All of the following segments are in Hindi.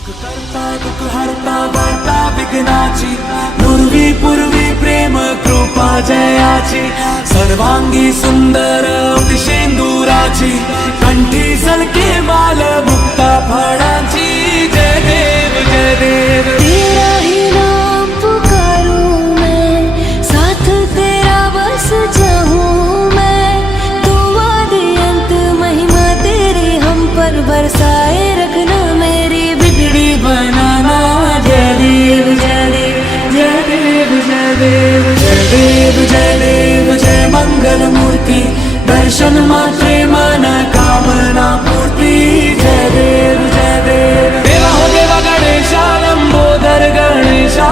करता दुःख हरता वार्ता विघ्नाची नुरवी पूर्वी प्रेम कृपा जयाची सर्वांगी सुंदर शेंदुराची कंठी सलके माल मुक्ता फळाची जय देव जय देव। तेरा ही नाम पुकारूं मैं, साथ तेरा बस जाऊं मैं। तू आदि अंत महिमा तेरी हम पर बरसाए रखना, मेरी बिगड़ी बनाना। जय देव जय देव जय देव जय देव जय देव जय देव जय मंगल मूर्ति दर्शन मात्रे मन कामना पूर्ति। जय देव जय देव। देवा हो देवा गणेशा लंबोदर गणेशा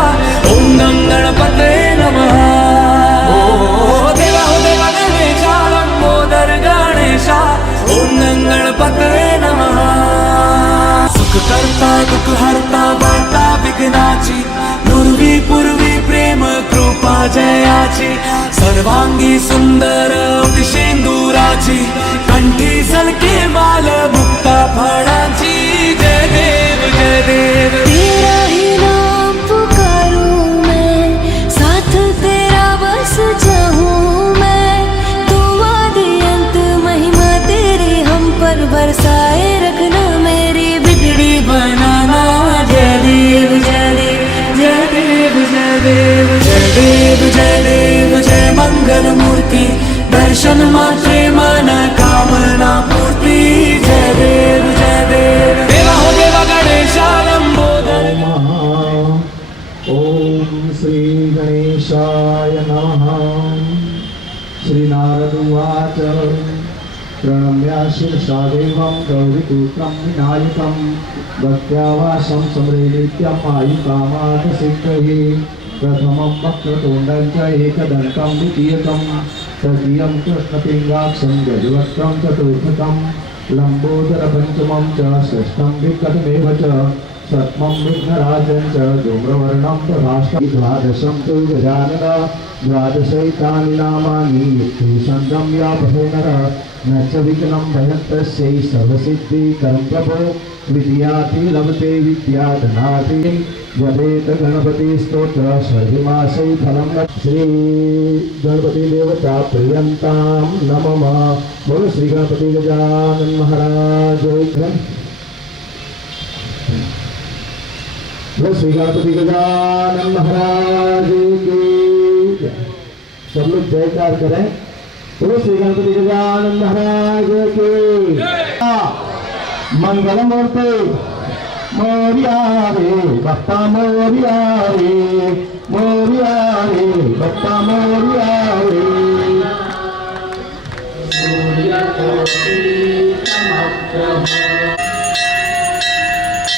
ओम गं गणपते नमः। ओ देवा हो देवा गणेशा लंबोदर गणेशा ओम गं गणपते नमः। सुख करता दुःख हरता वार्ता विघ्नाची नुरवी पूर्वी प्रेम कृपा जयाची सर्वांगी सुंदर शेंदुराची कंठी सलके माल मुक्ता फळाची। जय देव जय देव। तेरा ही नाम पुकारूं मैं, साथ तेरा बस जाऊं मैं। तू आदि अंत महिमा तेरी हम पर बरसाए रखना, मेरी बिगड़ी बनाना। जय देव जय देव जय देव जय देव जय देव जय देव जय मंगल मूर्ति दर्शन मात्रे मन कामना पूर्ति। जय देव जय देव। देवा हो देवा गणेशा लंबोदर। ओम श्री गणेशाय नमः। श्री नारद उवाच प्रणम्य शीर्षा देवं गौरीपुत्रं विनायकं भक्त्या वासं स्मरे नित्यं आयुकामार्थसिद्धये। प्रथमं वक्रतुण्डं च एकदन्तं द्वितीयकं तृतीयं कृष्णपिङ्गाक्षं गजवक्त्रं चतुर्थकं लम्बोदरपञ्चमं च षष्ठं विकटमेव च सप्तमं विघ्नराजं च धूम्रवर्णं प्रभाष्टं द्वादशं तु गजानन। द्वादशैतानि नामानि युक्तेषं व्यापहेनः न च विघ्नं भयन्तस्यै सर्वसिद्धिकरं प्रभो। विद्याति लभते विद्याधनाति जपेत गणपति स्तोत्र सर्वमासै फलं। श्री गणपति देवता प्रियंतां नमः। बोलो श्री गणपति गजानन महाराज की। बोलो श्री गणपति गजानन महाराज की। सब लोग जयकार करें। बोलो श्री गणपति गजानन महाराज की। मंगल मूर्ति मोरिया रे बप्पा मोरिया रे मोरिया रे बप्पा मोरिया रे। सूर्य कोटि समप्रभ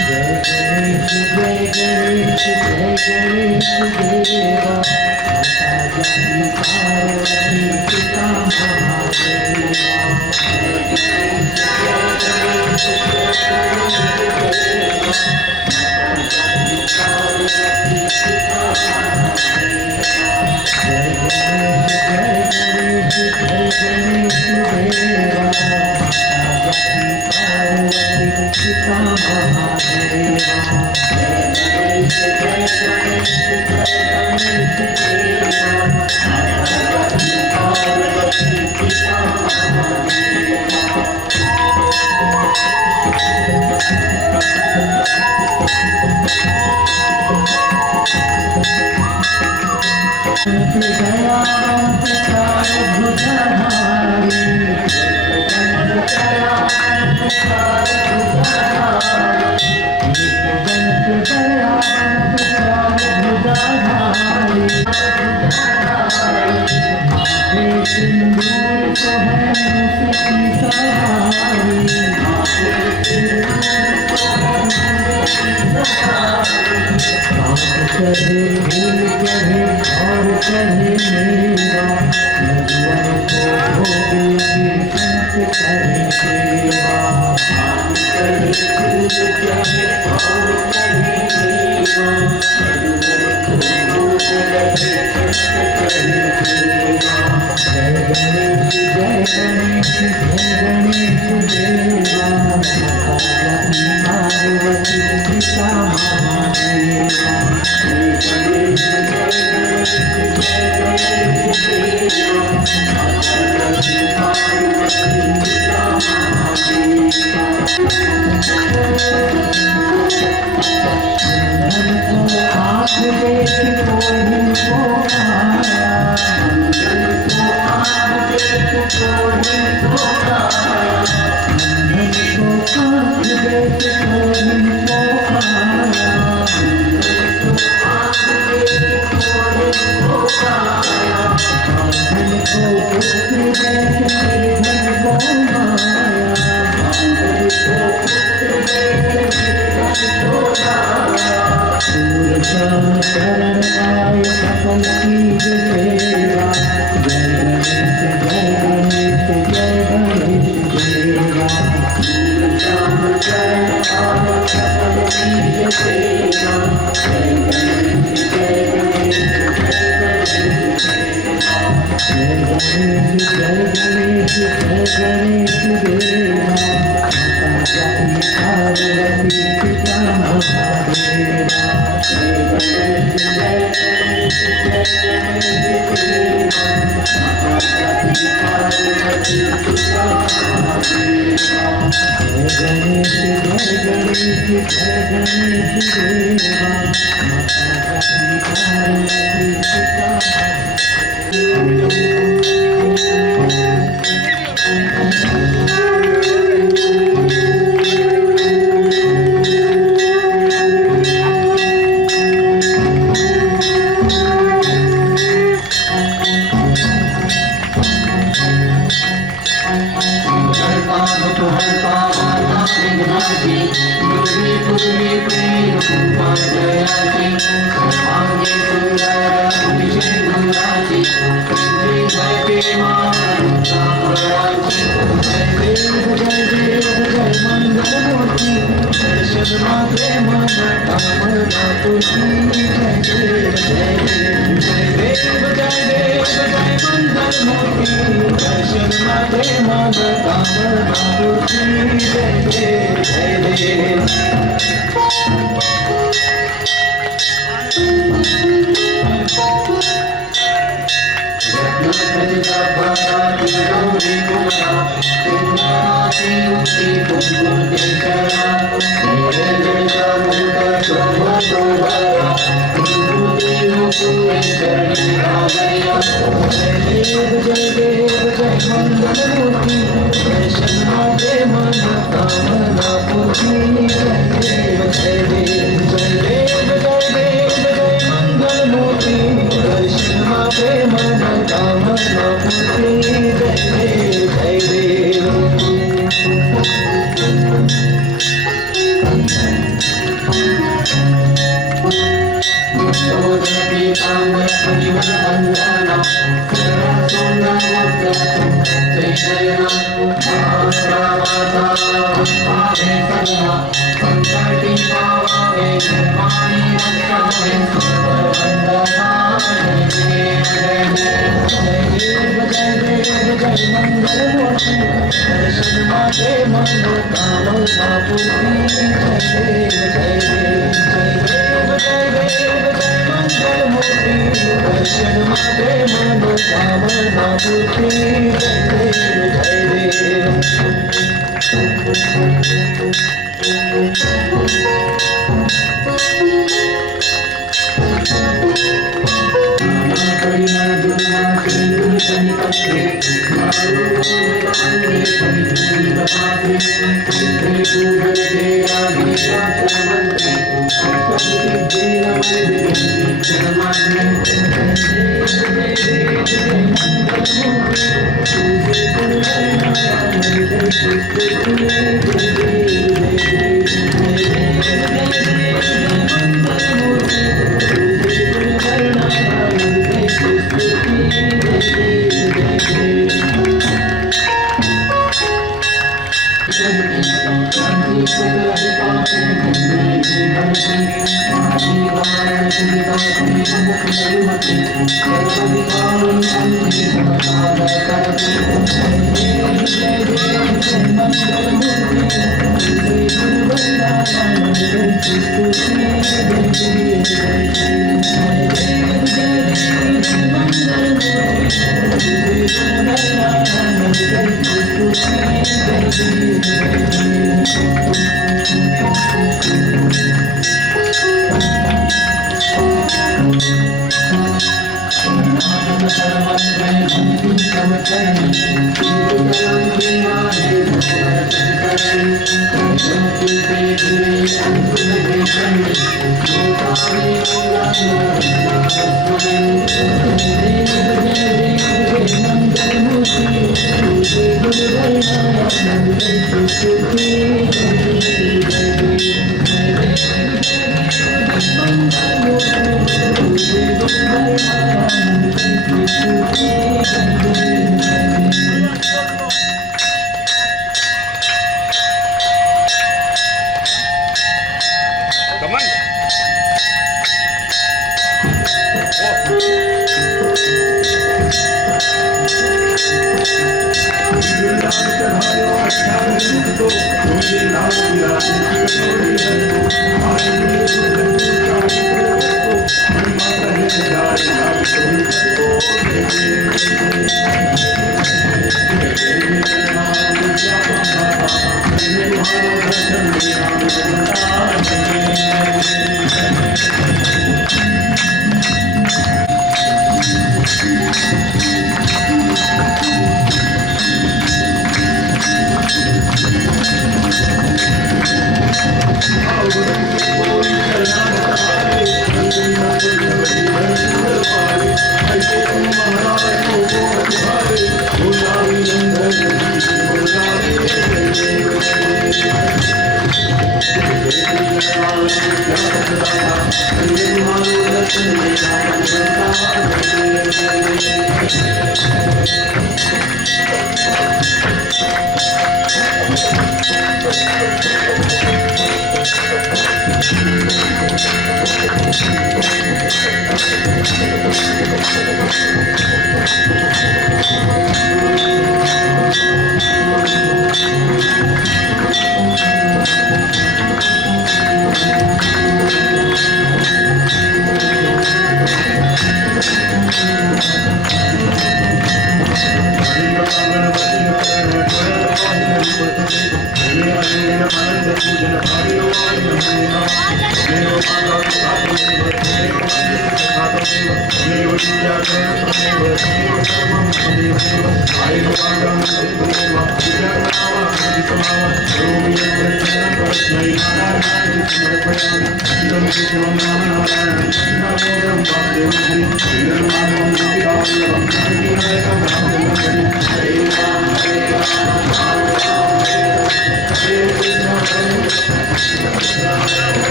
जय गणेश जय गणेश जय गणेश देवा। माता जानकी पार्वती पिता महादेवा। जय गणेश देवा। पिता महादेवा। जय गणेश जय गणेश जय गणेश देवा। माता लक्ष्मी पार्वती पिता महादेवा। हमको आँख देख कोई को आया, हमको आँख देख कोई को आया, हमको आँख देख कोई को आया, हमको आँख देख कोई को आया, हमको पुत्र देख निर्धन को माया, हमको पुत्र देख निर्धन को माया। शरण आय सकल कीज सेवा। जय गणेश जय गणेश जय गणेश देवा। शरण आय सकल कीज सेवा। जय गणेश जय गणेश जय गणेश देवा। जय गणेश जय गणेश जय गणेश देवा। माता लक्ष्मी पार्वती पिता महादेवा। जय गणेश जय गणेश जय गणेश देवा। माता लक्ष्मी पार्वती पिता महादेवा। जय गणेश जय गणेश जय गणेश देवा। माता लक्ष्मी पार्वती पिता Thank you.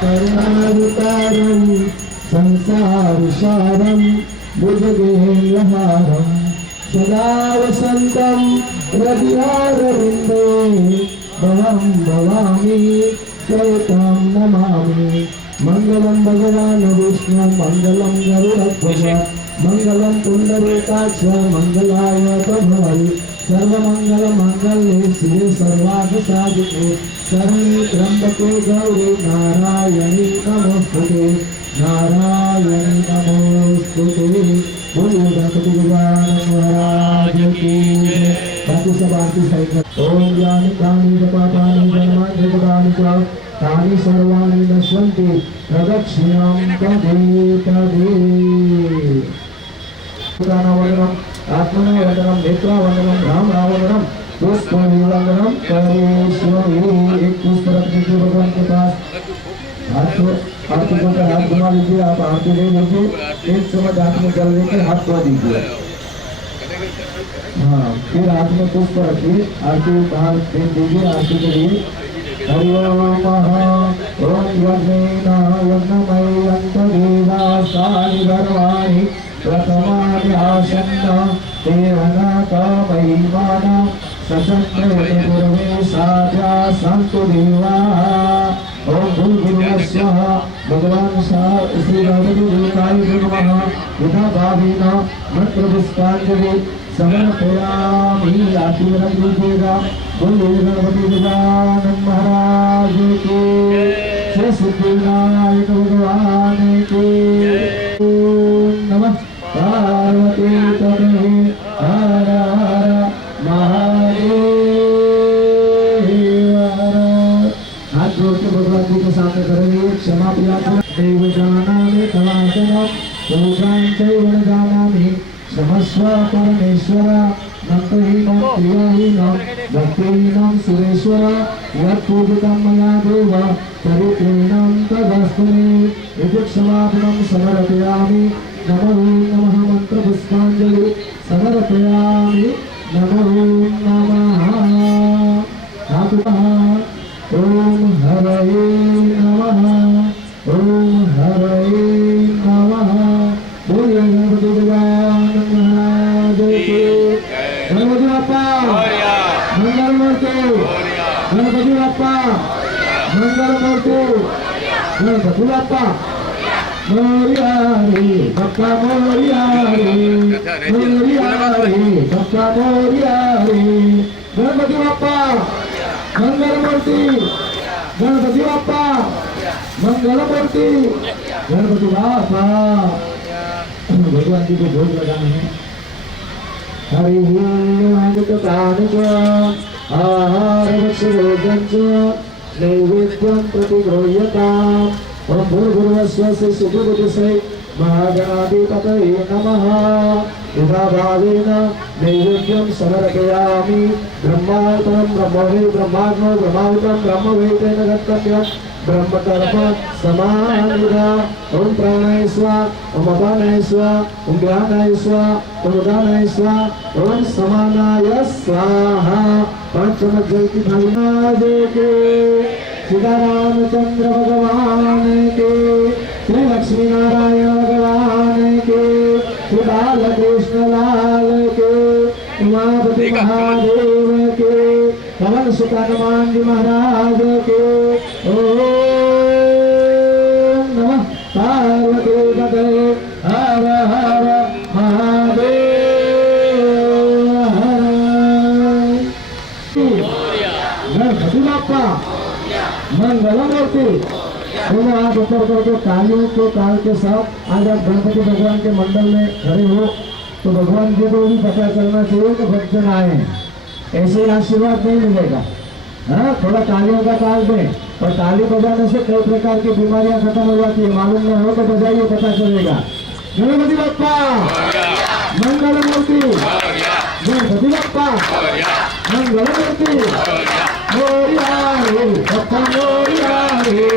करुणावतारं संसारसारं भुजगेन्द्रहारं सदा वसन्तं रविवारविन्दे भवं भवामि सहितं नमामि। मङ्गलं भगवान् विष्णु मङ्गलं गरुडध्वज मङ्गलं पुण्डरीकाक्ष मङ्गलाय तनोहरि सर्वमङ्गलमाङ्गल्ये शिवे सर्वार्थसाधिके शरण्ये त्र्यम्बके गौरी नारायणी नमोस्तुते नारायणी नमोस्तुते। बोलो गणपति भगवान महाराज की जय। बाकी सब आरती साइड ओम ज्ञानी प्राणी जपापानि जन्मानि जगदानि च तानि सर्वाणि नश्यन्ति प्रदक्षिणां तदे तदे। वंदनम आत्मना वंदनम नेत्रा वंदनम रावणम पुष्पवंदनम करेश्वरी। एक पुष्प रख दीजिए भगवान के पास। आरती को हाथ घुमा लीजिए। आप आरती ले लीजिए। एक चम्मच हाथ में जल लेके हाथ धो दीजिए। हाँ, फिर हाथ में पुष्प रखिए, आरती बाहर फेंक दीजिए आरती के लिए। हरि ओम ओम यज्ञेन यज्ञमयी अंतदेवा सानि गर्वाणि प्रथमानि आसन्न तेन कामयीमाना सचन्द्रे पूर्वे साध्या सन्तु देवाः। ओम भूर्भुवस्व भगवान श्री गणपति देवताय नमः। यथा भावेन मंत्र पुष्पांजलि समर्पयामि। आरती में रख लीजिएगा। बोलिए गणपति गजानन महाराज की, श्री सिद्धिविनायक भगवान की। ओम नमः पार्वती तनये हर हर महादेव। हाथ जोड़ के भगवान जी के सामने करेंगे। क्षमा प्रार्थना। देव जानामि तवासनम पूजां चैव जानामि क्षमस्व परमेश्वर। मंत्रहीनं क्रियाहीनं भक्तिहीनं सुरेश्वर। यत्पूजितं मया देव परिपूर्णं तदस्तु मे। इति क्षमापणं समर्पयामि। नमो नमः। मंत्र पुष्पांजलि समर्पयामि। नमो नमः। ओम हरये नमः। ओम हरये नमः। बोलिए गणपति भगवान महाराज की। गणपति बाप्पा मंगल मूर्ति। गणपति बाप्पा मंगल मूर्ति। गणपति बाप्पा मोरिया रे बाप्पा मोरिया रे मोरिया रे बाप्पा मोरिया रे। गणपति बाप्पा मंगल मूर्ति। गणपति बाप्पा मंगल मूर्ति। गणपति बाप्पा। भगवान जी को भोग लगाना है। हरि आहार नैवेद्यम प्रतिगृह्यताम्। ओम भूर्भुवस्व से सुखबुद्धि महागणाधिपतये नमः। यथा भावेन नैवेद्यं समर्पयामि। ब्रह्मावतरं ब्रह्मवे ब्रह्माग्नो ब्रह्मावतरं ब्रह्मवे तेन गन्तव्यं ब्रह्मकर्म समानिधा। ओम प्राणाय स्वाहा ओम अपानाय स्वाहा ओम ज्ञानाय स्वाहा ओम उदानाय स्वाहा ओम समानाय स्वाहा। पांच चम्मच जल की थाली में देके सीता रामचंद्र भगवान के, श्री लक्ष्मी नारायण भगवान के, श्री बालकृष्ण लाल के, उमापति महादेव के, पवन सुत हनुमान जी महाराज के। ओम नमः पार्वती पतये हर हर महादेव हर। गणपति बाप्पा मंगल मूर्ति। दोनों हाथ ऊपर करके तालियों के ताल के साथ आज आप गणपति भगवान के मंडल में खड़े हो तो भगवान जी को भी पता चलना चाहिए कि भक्तजन आए। ऐसे आशीर्वाद नहीं मिलेगा। हाँ, थोड़ा तालियों का ताल दें। और ताली बजाने से कई प्रकार की बीमारियां खत्म हो जाती है। मालूम न हो तो बजाइए, पता चलेगा। गणपति बाप्पा मंगल मूर्ति। गणपति बाप्पा मंगल मूर्ति। मोरिया रे बाप्पा मोरिया रे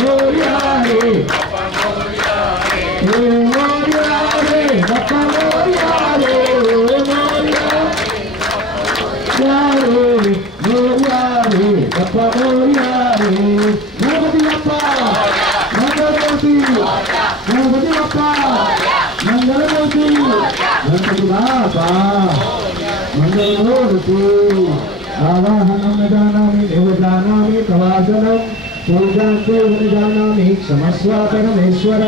मोरिया रे मोरिया रे बाप्पा मोरिया रे मोरिया रे बाप्पा मोरिया रे। गणपति बाप्पा मंगल मूर्ति। गणपति बाप्पा मंगल मूर्ति। गणपति बाप्पा मंगल मूर्ति। आवाहनं न जानामि देव जानामि तवासनं पूजां चैव न जानामि क्षमस्व परमेश्वर।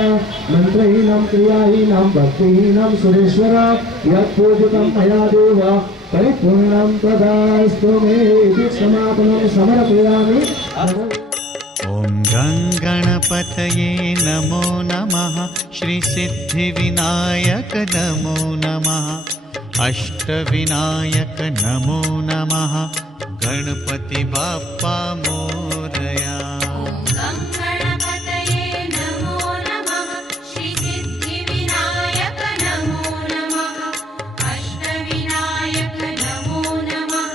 मंत्रहीनं क्रियाहीनं भक्तिहीनं सुरेश्वर। यत्पूजितं मया देव परिपूर्णं तदास्तु मे। इति क्षमापणं समर्पयामि। ओम गणपतये नमो नमः। श्री सिद्धिविनायक नमो नमः। अष्टविनायक नमो नमः। गणपति बाप्पा मोरया। गणपतये नमो नमः। श्री सिद्धिविनायक नमो नमः। अष्टविनायक नमो नमः।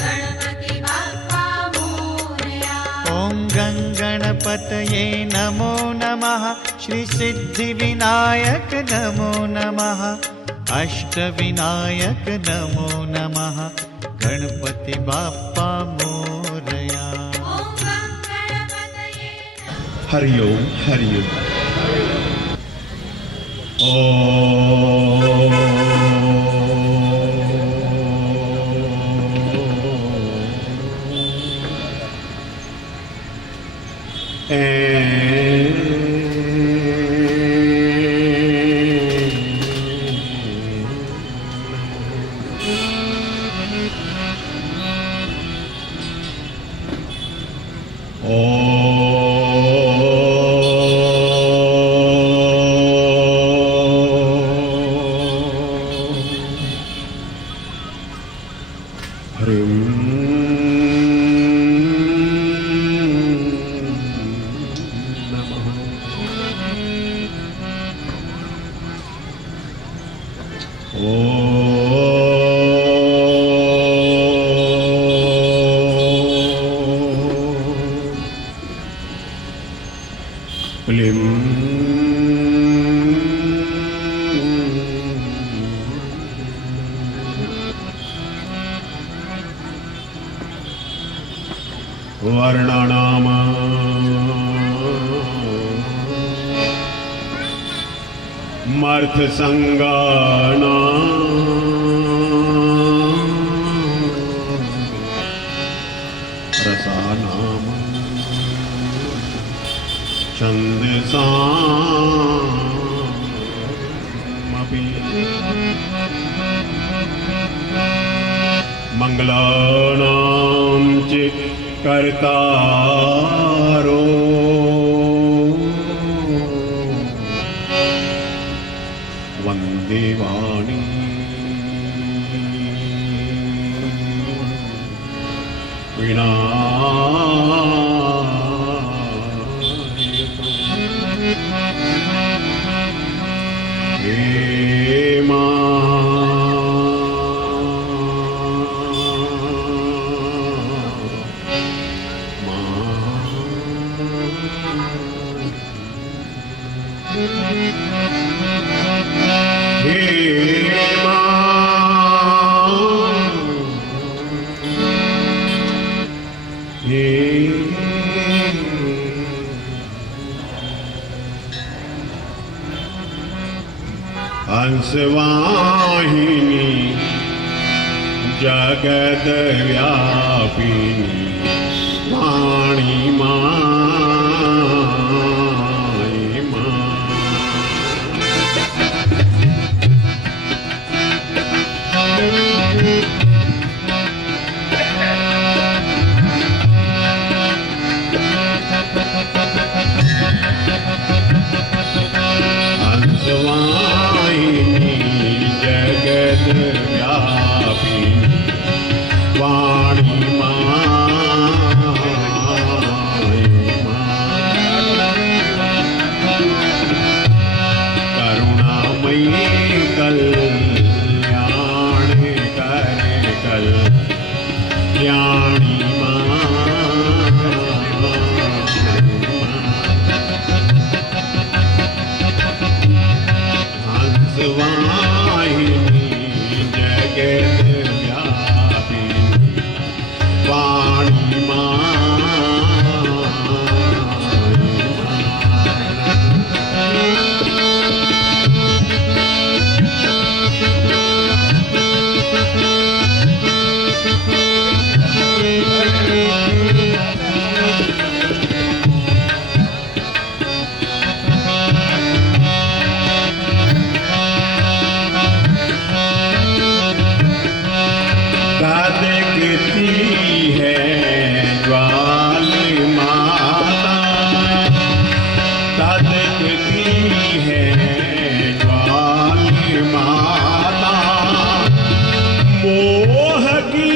गणपति बाप्पा मोरया। ओम गणपतये नमो नमः। श्री सिद्धिविनायक नमो नमः। अष्टविनायक नमो नमः गणपति बाप्पा मोरया। हरि ओम हरि वर्णानाम मर्थ संगाना रसानाम छंदसामपि मंगलानां च कर्तारो वंदे वाणी वीणा हंसवाहिनी जगद व्यापिनी वाणी माई मां। हंसवाहिनी जगद व्यापिनी वाणी माई करुणामयी कल्याण करे कल्याणी हंसवाहिनी जगद व्यापिनी वाणी दिखती है ज्वाली माता, दिखती है ज्वाली माता मोह की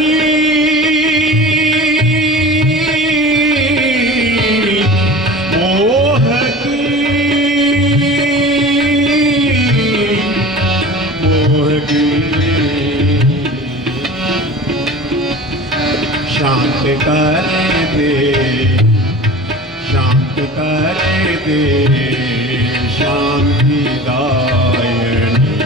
शांत कर दे, शांत कर दे, शांति दायनी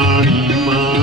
वाणी माँ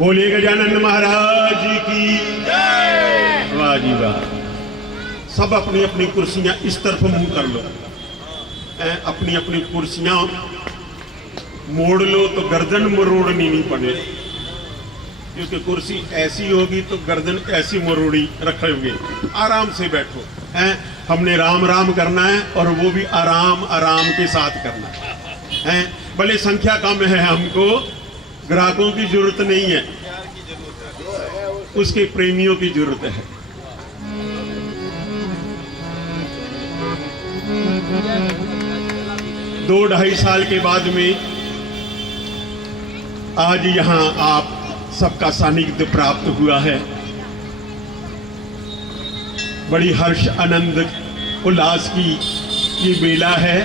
बोलिए गजानन महाराज की जय। वाह जी वाह। सब अपनी अपनी कुर्सियां इस तरफ मुंह कर लो, अपनी अपनी कुर्सियां मोड़ लो तो गर्दन मरोड़नी नहीं पड़े, क्योंकि कुर्सी ऐसी होगी तो गर्दन ऐसी मरोड़ी रखोगे। आराम से बैठो, हमने राम राम करना है और वो भी आराम आराम के साथ करना है। भले संख्या कम है, हमको ग्राहकों की जरूरत नहीं है, उसके प्रेमियों की जरूरत है। दो ढाई साल के बाद में आज यहाँ आप सबका सानिध्य प्राप्त हुआ है। बड़ी हर्ष आनंद उल्लास की ये मेला है।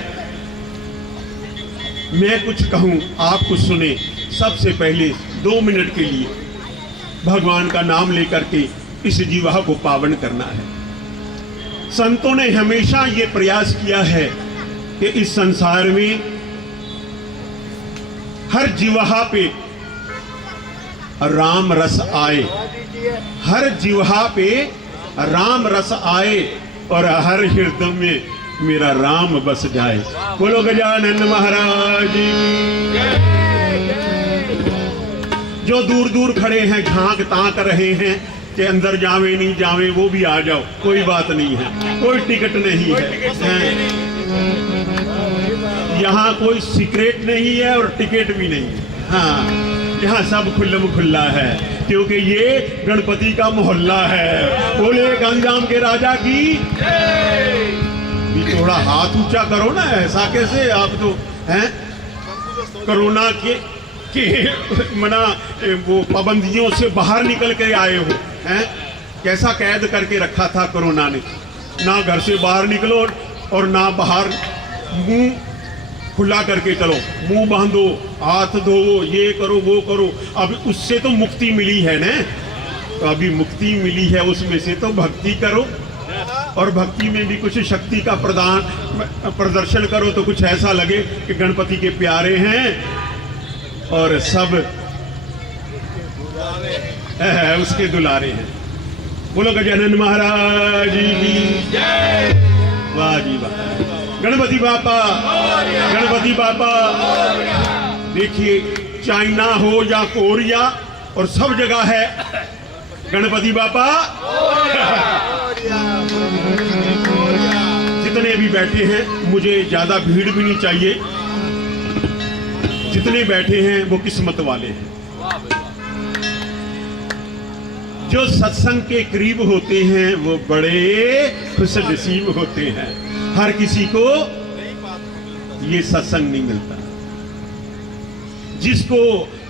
मैं कुछ कहूं, आप कुछ सुने। सबसे पहले 2 मिनट के लिए भगवान का नाम लेकर के इस जीवा को पावन करना है। संतों ने हमेशा ये प्रयास किया है कि इस संसार में हर जीवा पे राम रस आए, हर जीवा पे राम रस आए और हर हृदय में मेरा राम बस जाए। बोलो गजानन महाराज की। जो दूर दूर खड़े हैं, झांक ताक रहे हैं कि अंदर जावे नहीं जावे, वो भी आ जाओ, कोई बात नहीं है, कोई टिकट नहीं है। यहाँ कोई सीक्रेट नहीं है और टिकट भी नहीं है। हाँ, यहाँ सब खुल्लम खुल्ला है, क्योंकि ये गणपति का मोहल्ला है। बोले गंजाम के राजा की। भी थोड़ा हाथ ऊंचा करो ना, ऐसा कैसे आप तो हैं कोरोना के मना वो पाबंदियों से बाहर निकल के आए हो, हैं कैसा कैद करके रखा था कोरोना ने। ना घर से बाहर निकलो और ना बाहर मुंह खुला करके चलो, मुंह बांधो, हाथ धो, ये करो वो करो। अब उससे तो मुक्ति मिली है ना, तो अभी मुक्ति मिली है, उसमें से तो भक्ति करो और भक्ति में भी कुछ शक्ति का प्रदर्शन करो, तो कुछ ऐसा लगे कि गणपति के प्यारे हैं और सब उसके दुलारे हैं। बोलो गजानन महाराज की जय। वाह जी वाह, गणपति बापा, गणपति बापा। देखिए, चाइना हो या कोरिया और सब जगह है गणपति बापा। जितने भी बैठे हैं, मुझे ज्यादा भीड़ भी नहीं चाहिए, जितने बैठे हैं वो किस्मत वाले हैं। जो सत्संग के करीब होते हैं वो बड़े खुशनसीब होते हैं। हर किसी को ये सत्संग नहीं मिलता, जिसको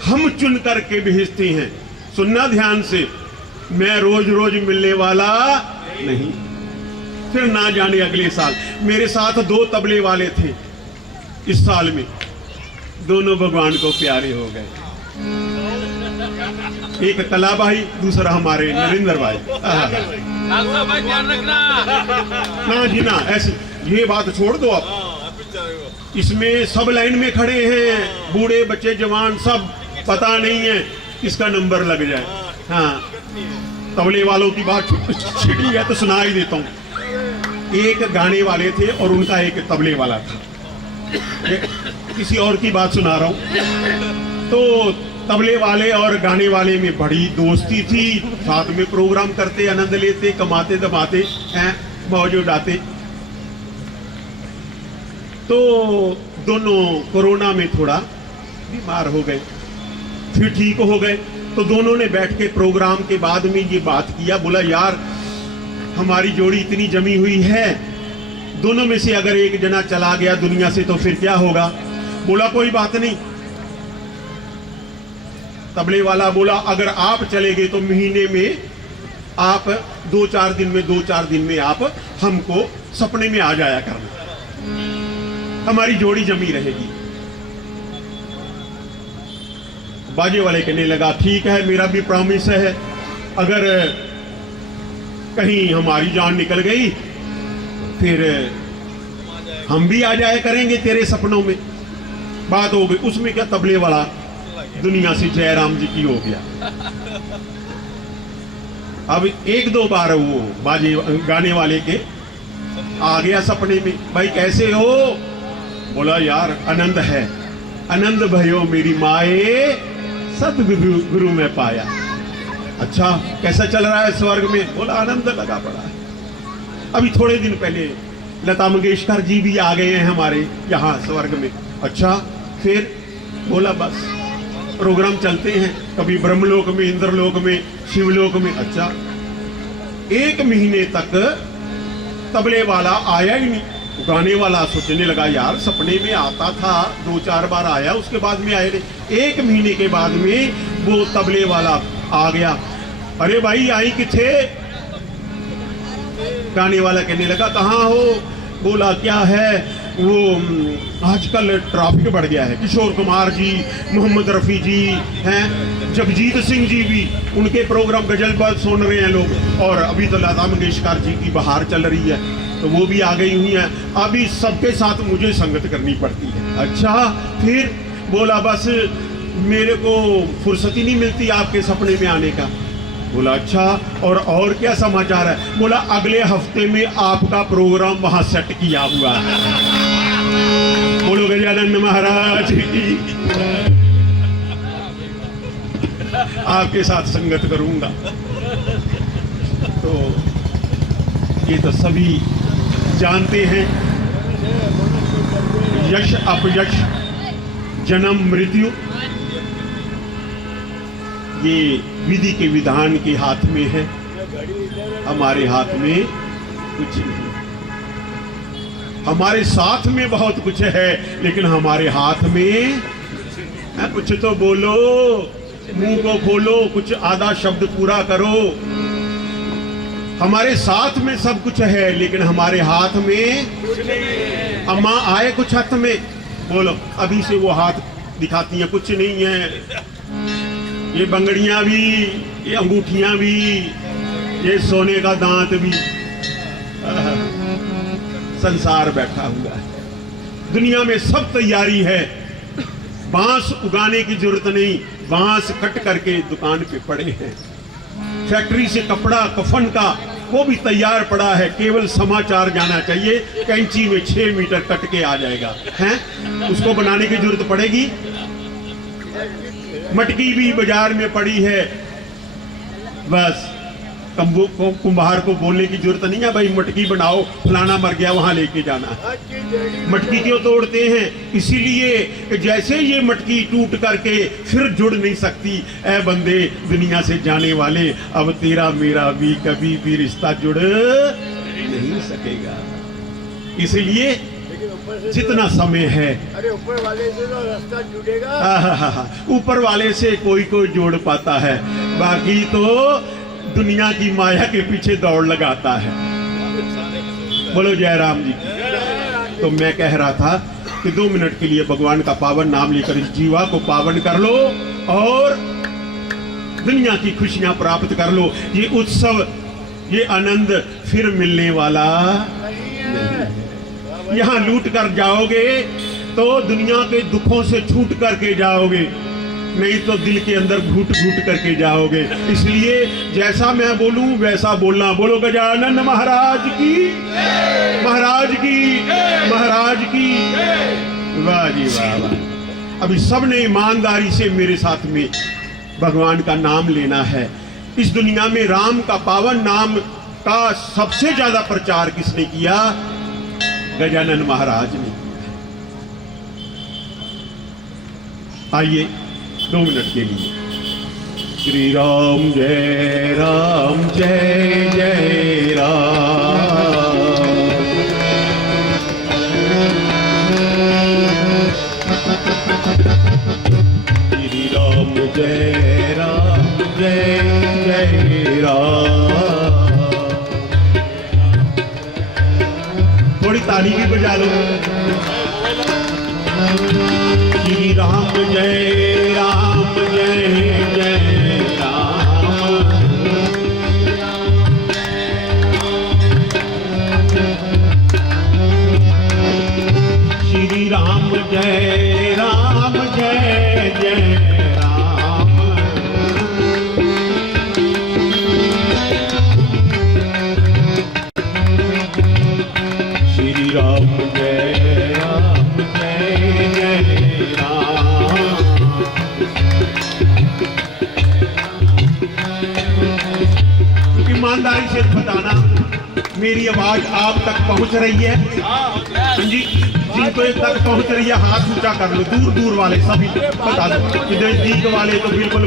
हम चुन करके भेजते हैं। सुनना ध्यान से, मैं रोज रोज मिलने वाला नहीं। फिर ना जाने अगले साल। मेरे साथ 2 तबले वाले थे इस साल में, दोनों भगवान को प्यारे हो गए। एक कला भाई, दूसरा हमारे नरेंद्र भाई। ना जी ना, ऐसी ये बात छोड़ दो आप। इसमें सब लाइन में खड़े हैं, बूढ़े बच्चे जवान सब, पता नहीं है किसका नंबर लग जाए। हाँ, तबले वालों की बात छिड़ी है तो सुना ही देता हूँ। एक गाने वाले थे और उनका एक तबले वाला था। किसी और की बात सुना रहा हूँ। तो तबले वाले और गाने वाले में बड़ी दोस्ती थी, साथ में प्रोग्राम करते, आनंद लेते, कमाते दबाते, मौज उड़ाते। तो दोनों कोरोना में थोड़ा बीमार हो गए, फिर ठीक हो गए। तो दोनों ने बैठ के प्रोग्राम के बाद में ये बात किया, बोला यार हमारी जोड़ी इतनी जमी हुई है, दोनों में से अगर एक जना चला गया दुनिया से तो फिर क्या होगा। बोला कोई बात नहीं। तबले वाला बोला अगर आप चले गए तो महीने में आप 2-4 दिन में आप हमको सपने में आ जाया करना, हमारी जोड़ी जमी रहेगी। बाजे वाले कहने लगा ठीक है, मेरा भी प्रॉमिस है, अगर कहीं हमारी जान निकल गई फिर हम भी आ जाया करेंगे तेरे सपनों में। बात हो गई। उसमें क्या, तबले वाला दुनिया से जयराम जी की हो गया। अब 1-2 बार वो बाजे गाने वाले के आ गया सपने में, भाई कैसे हो? बोला यार आनंद है, आनंद भयो मेरी माए सतगुरु गुरु में पाया। अच्छा कैसा चल रहा है स्वर्ग में? बोला आनंद लगा पड़ा है। अभी थोड़े दिन पहले लता मंगेशकर जी भी आ गए हैं हमारे यहाँ स्वर्ग में। अच्छा फिर? बोला बस प्रोग्राम चलते हैं, कभी ब्रह्मलोक में, इंद्रलोक में, शिवलोक में। अच्छा 1 महीने तक तबले वाला आया ही नहीं। गाने वाला सोचने लगा यार सपने में आता था, 2-4 बार आया, उसके बाद में आए नहीं। 1 महीने के बाद में वो तबले वाला आ गया। अरे भाई आई किथे? गाने वाला कहने लगा कहाँ हो? बोला क्या है, वो आजकल ट्रैफिक बढ़ गया है। किशोर कुमार जी, मोहम्मद रफ़ी जी हैं, जगजीत सिंह जी भी, उनके प्रोग्राम गजल पर सुन रहे हैं लोग। और अभी तो लता मंगेशकर जी की बहार चल रही है, तो वो भी आ गई हुई हैं। अभी सबके साथ मुझे संगत करनी पड़ती है। अच्छा फिर? बोला बस मेरे को फुर्सत ही नहीं मिलती आपके सपने में आने का। बोला अच्छा और क्या समाचार है? बोला अगले हफ्ते में आपका प्रोग्राम वहां सेट किया हुआ है। बोलो गजानन महाराज की, आपके साथ संगत करूंगा। तो ये तो सभी जानते हैं, यश अपयश, जन्म मृत्यु, ये विधि के विधान के हाथ में है, हमारे हाथ में कुछ नहीं। हमारे साथ में बहुत कुछ है, लेकिन हमारे हाथ में कुछ तो बोलो, मुंह को खोलो, कुछ आधा शब्द पूरा करो। हमारे साथ में सब कुछ है, लेकिन हमारे हाथ में अम्मा आए कुछ हाथ में? बोलो अभी से वो हाथ दिखाती हैं, कुछ नहीं है। ये बंगड़ियां भी, ये अंगूठियां भी, ये सोने का दांत भी, संसार बैठा हुआ है। दुनिया में सब तैयारी है, बांस उगाने की जरूरत नहीं, बांस कट करके दुकान पे पड़े हैं। फैक्ट्री से कपड़ा कफन का वो भी तैयार पड़ा है, केवल समाचार जाना चाहिए, कैंची में 6 मीटर कट के आ जाएगा। हैं उसको बनाने की जरूरत पड़ेगी? मटकी भी बाजार में पड़ी है, बस कुंभार को बोलने की जरूरत नहीं है, भाई मटकी बनाओ, फलाना मर गया वहां लेके जाना। मटकी क्यों तोड़ते हैं? इसीलिए कि जैसे ये मटकी टूट करके फिर जुड़ नहीं सकती, ऐ बंदे दुनिया से जाने वाले, अब तेरा मेरा भी कभी भी रिश्ता जुड़ नहीं सकेगा। इसलिए जितना समय है, अरे ऊपर वाले से तो रास्ता जुड़ेगा। ऊपर वाले से कोई जोड़ पाता है, बाकी तो दुनिया की माया के पीछे दौड़ लगाता है। बोलो जयराम जी। तो मैं कह रहा था कि 2 मिनट के लिए भगवान का पावन नाम लेकर इस जीवा को पावन कर लो और दुनिया की खुशियां प्राप्त कर लो। ये उत्सव, ये आनंद फिर मिलने वाला नहीं। यहाँ लूट कर जाओगे तो दुनिया के दुखों से छूट करके जाओगे, नहीं तो दिल के अंदर घुट घुट करके जाओगे। इसलिए जैसा मैं बोलूं वैसा बोलना। बोलो गजानन महाराज की, महाराज की, महाराज की। वाह जी वाह वाह। अभी सबने ईमानदारी से मेरे साथ में भगवान का नाम लेना है। इस दुनिया में राम का पावन नाम का सबसे ज्यादा प्रचार किसने किया? गजानन महाराज ने। आइए 2 मिनट के लिए। श्री राम जय राम, जय जय राम। श्री राम जय राम, जय जय राम। थोड़ी ताली भी बजा लो। श्री राम जय राम, जय जय राम। श्री राम जय राम, जय जय राम। राम जय राम। ईमानदारी से बताना मेरी आवाज आप तक पहुंच रही है? जी, जिनको तक पहुंच रही है हाथ ऊंचा कर लो, दूर दूर वाले सभी बता दो। नजदीक वाले तो बिल्कुल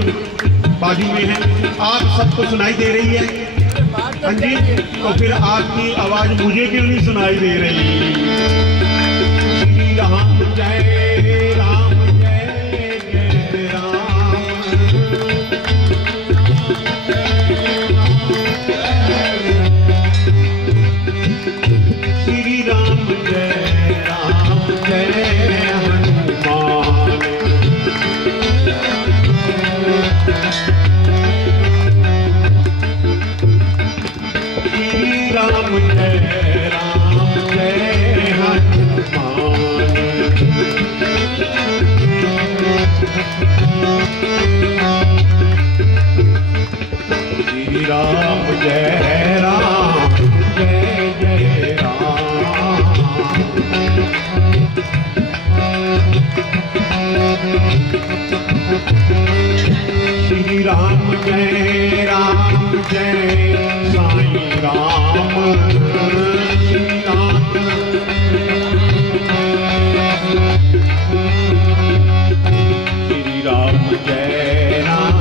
बाजू में हैं। आप सबको सुनाई दे रही है? हाँ जी, तो फिर आपकी आवाज मुझे क्यों नहीं सुनाई दे रही? श्री राम जय राम जय जय राम। श्री राम जय हनुमान। श्री राम जय हनुमान। श्री राम जय राम जय जय राम। श्री राम जय साईं राम। श्री राम श्री राम जय राम।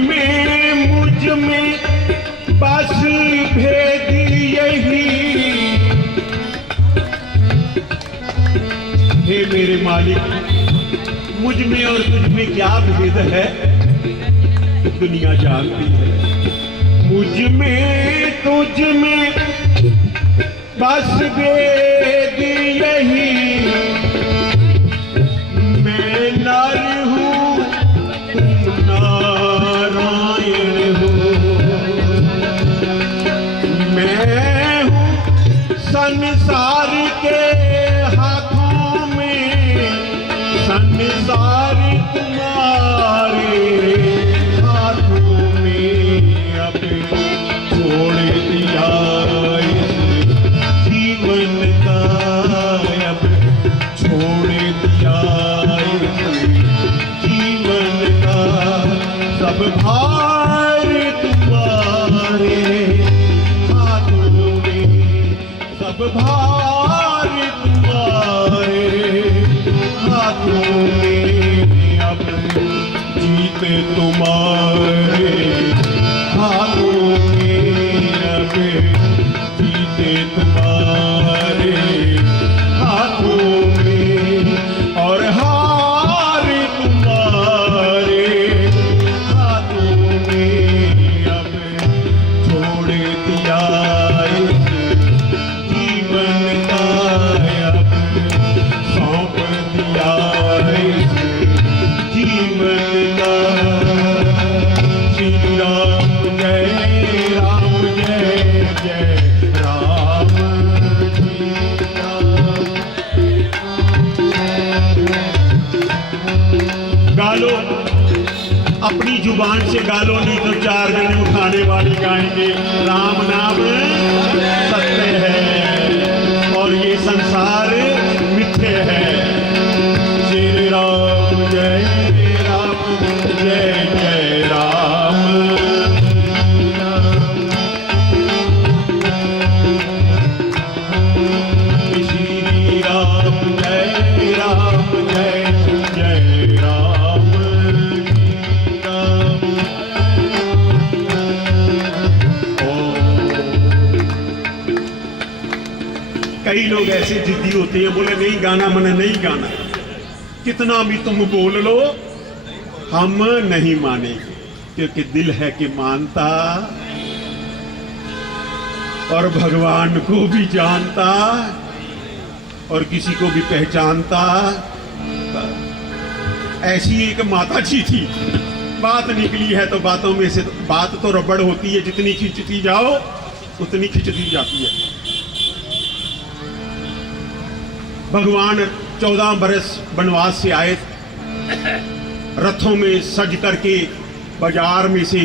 मेरे मुझ में बस भेद यही। हे मेरे मालिक, मुझ में और तुझ में क्या भेद है दुनिया जानती है। मुझ में तुझ में बस भेद यही। मैं नर हूँ तुम नारायण हो। मैं हूँ संसार के हाथों में, संसार तुम्हारे हाथों में। अब छोड़ दिया इस जीवन का, अब छोड़ दिया इस जीवन का। सब भार तुम्हारे हाथों में, सब भार तुम्हारे हाथों में। अब जीते तुम्हारे हाथों में, अब जीते तुम्हारे हाथों में। और हार तुम्हारे हाथों में। अब छोड़ दिया इस जीवन का, अब सौंप दिया इस जीवन का। श्री राम जय जय राम। श्री राम गालो, अपनी जुबान से गालो, नहीं तो चार जने उठाने वाले गाएंगे राम नाम सत्य है और ये संसार मिथ्य है। श्री राम जय जय राम। श्री राम जय जय राम। ऐसे जिद्दी होते हैं, बोले नहीं गाना, मैंने नहीं गाना, कितना भी तुम बोल लो हम नहीं मानेंगे, क्योंकि दिल है कि मानता और भगवान को भी जानता और किसी को भी पहचानता। ऐसी एक माता जी थी, बात निकली है तो बातों में से बात तो रबड़ होती है, जितनी खींचती जाओ उतनी खिंचती जाती है। भगवान 14 बरस वनवास से आए, रथों में सज करके बाजार में से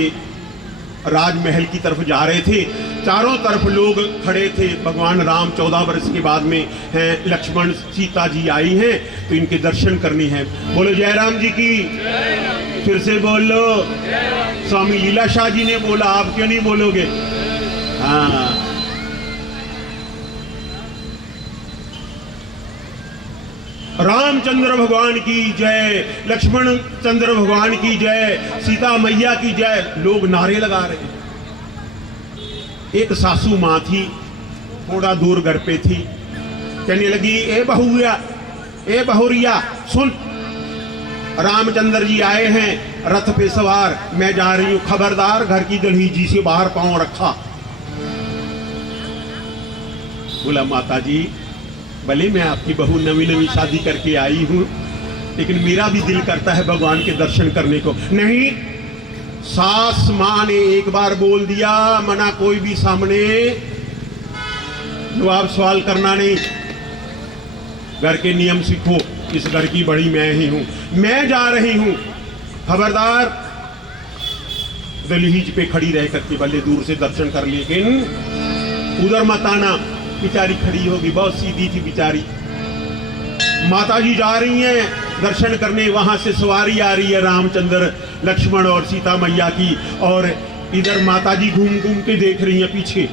राजमहल की तरफ जा रहे थे। चारों तरफ लोग खड़े थे। भगवान राम 14 वर्ष के बाद में हैं, लक्ष्मण सीता जी आई हैं, तो इनके दर्शन करने हैं। बोलो जयराम जी की, फिर से बोल लो। स्वामी लीला शाह जी ने बोला, आप क्यों नहीं बोलोगे? हाँ, रामचंद्र भगवान की जय, लक्ष्मण चंद्र भगवान की जय, सीता मैया की जय, लोग नारे लगा रहे हैं। एक सासू माँ थी, थोड़ा दूर घर पे थी, कहने लगी, ए बहुरिया, ए बहुरिया सुन, रामचंद्र जी आए हैं रथ पे सवार, मैं जा रही हूं, खबरदार घर की दहलीजी से बाहर पांव रखा। बोला माता जी, भले मैं आपकी बहू नवी नवी शादी करके आई हूं, लेकिन मेरा भी दिल करता है भगवान के दर्शन करने को। नहीं, सास मां ने एक बार बोल दिया, मना कोई भी सामने जवाब सवाल करना नहीं। घर के नियम सीखो, इस घर की बड़ी मैं ही हूं, मैं जा रही हूं, खबरदार। दहलीज पे खड़ी रह करके भले दूर से दर्शन कर, लेकिन उधर मत आना। बेचारी खड़ी होगी, बहुत सीधी थी बेचारी। माता जी जा रही हैं दर्शन करने, वहां से सवारी आ रही है रामचंद्र, लक्ष्मण और सीता मैया की, और इधर माता जी घूम घूम के देख रही हैं पीछे,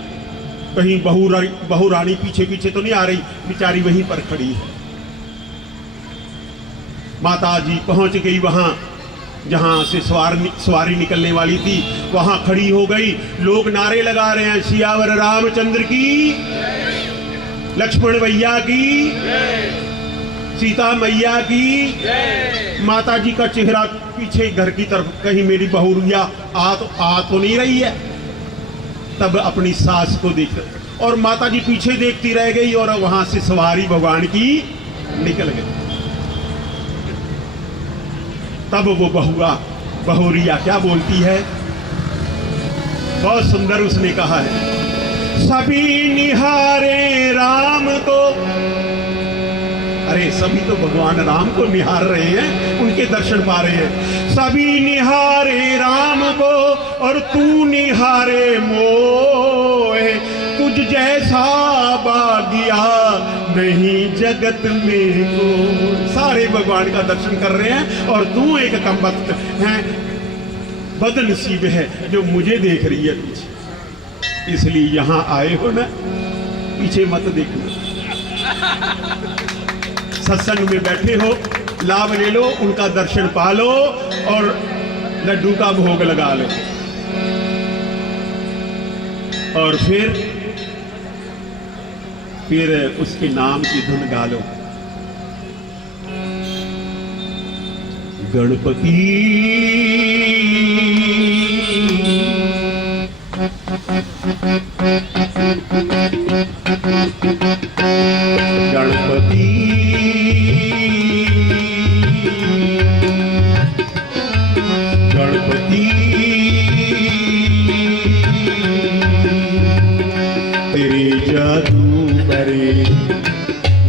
कहीं बहू रानी पीछे पीछे तो नहीं आ रही, बेचारी वहीं पर खड़ी है। माता जी पहुंच गई वहां जहां से सवारी निकलने वाली थी, वहां खड़ी हो गई। लोग नारे लगा रहे हैं, सियावर रामचंद्र की, लक्ष्मण भैया की, सीता मैया की। माता जी का चेहरा पीछे घर की तरफ, कहीं मेरी बहुरिया आ तो नहीं रही है। तब अपनी सास को देख, और माता जी पीछे देखती रह गई, और वहां से सवारी भगवान की निकल गई। तब वो बहुरिया क्या बोलती है, बहुत सुंदर उसने कहा है, सभी निहारे राम को। अरे सभी तो भगवान राम को निहार रहे हैं, उनके दर्शन पा रहे हैं। सभी निहारे राम को और तू निहारे मोए, तुझ जैसा बागिया नहीं जगत में को। सारे भगवान का दर्शन कर रहे हैं, और तू एक कमबख्त है, बदनसीब है जो मुझे देख रही है पीछे। इसलिए यहां आए हो ना, पीछे मत देखना। सत्संग में बैठे हो, लाभ ले लो, उनका दर्शन पा लो, और लड्डू का भोग लगा लो, और फिर उसके नाम की धुन गा लो। गणपति गणपति गणपति तेरे जादू करे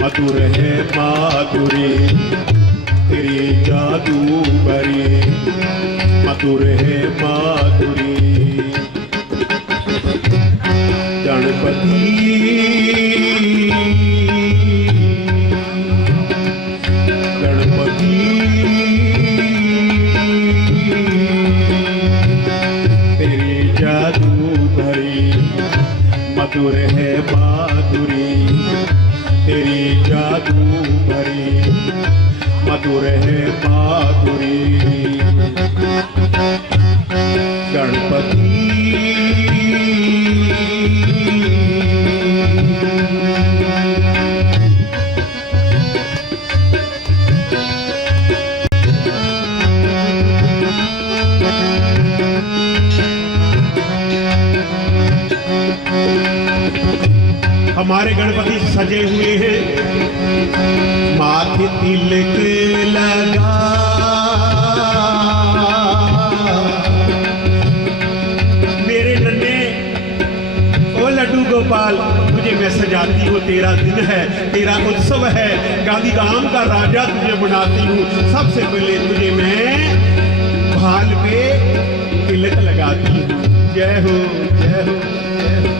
मधुर है माधुरी, तेरे जादू करे मधुर है माधुरी। गणपति गणपति तेरे जादू भरे मधुर है माधुरी, तेरे जादू भरे मधुर है माधुरी। गणपति तिलक लगा मेरे नन्हे ओ लड्डू गोपाल, तुझे मैं सजाती हूँ, तेरा दिन है, तेरा उत्सव है, गांधी गांव का राजा तुझे बनाती हूँ। सबसे पहले तुझे मैं भाल पे तिलक लगाती हूँ। जय हो जय हो जय हो।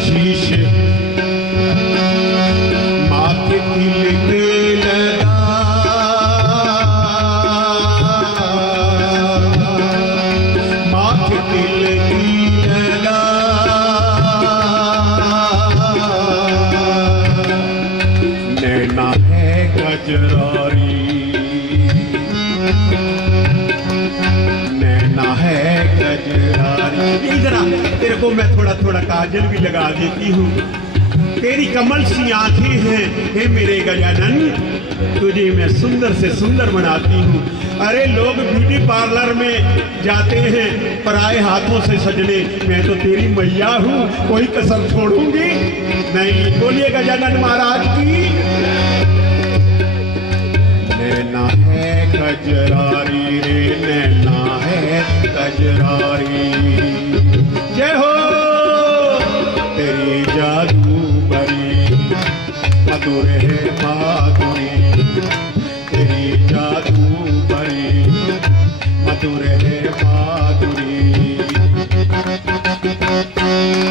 शीश माथे तिलक लगा, माथे तिलक लगा, नैना है गजरारी, नैना है गजरारी। इधर आ, तेरे को मैं थोड़ा थोड़ा काजल भी लगा देती हूँ। तेरी कमल सी आंखें हैं, हे मेरे गजानन, तुझे मैं सुंदर से सुंदर बनाती हूँ। अरे लोग ब्यूटी पार्लर में जाते हैं पराए हाथों से सजने, मैं तो तेरी मैया हूँ, कोई कसर छोड़ूंगी नहीं। बोलिए गजानन महाराज की। नैना है गजरारी रे, नैना है गजरारी। जय हो। तेरी जादू बड़ी मधुर है माधुरी, तेरी जादू बड़ी मधुर है माधुरी।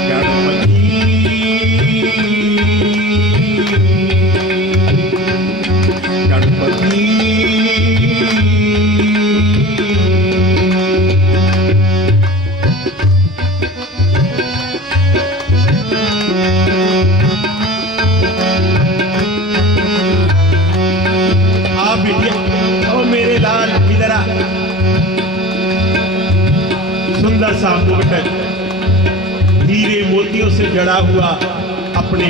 गणपति गणपति सुंदर सा मुकुट हीरे मोतियों से जड़ा हुआ अपने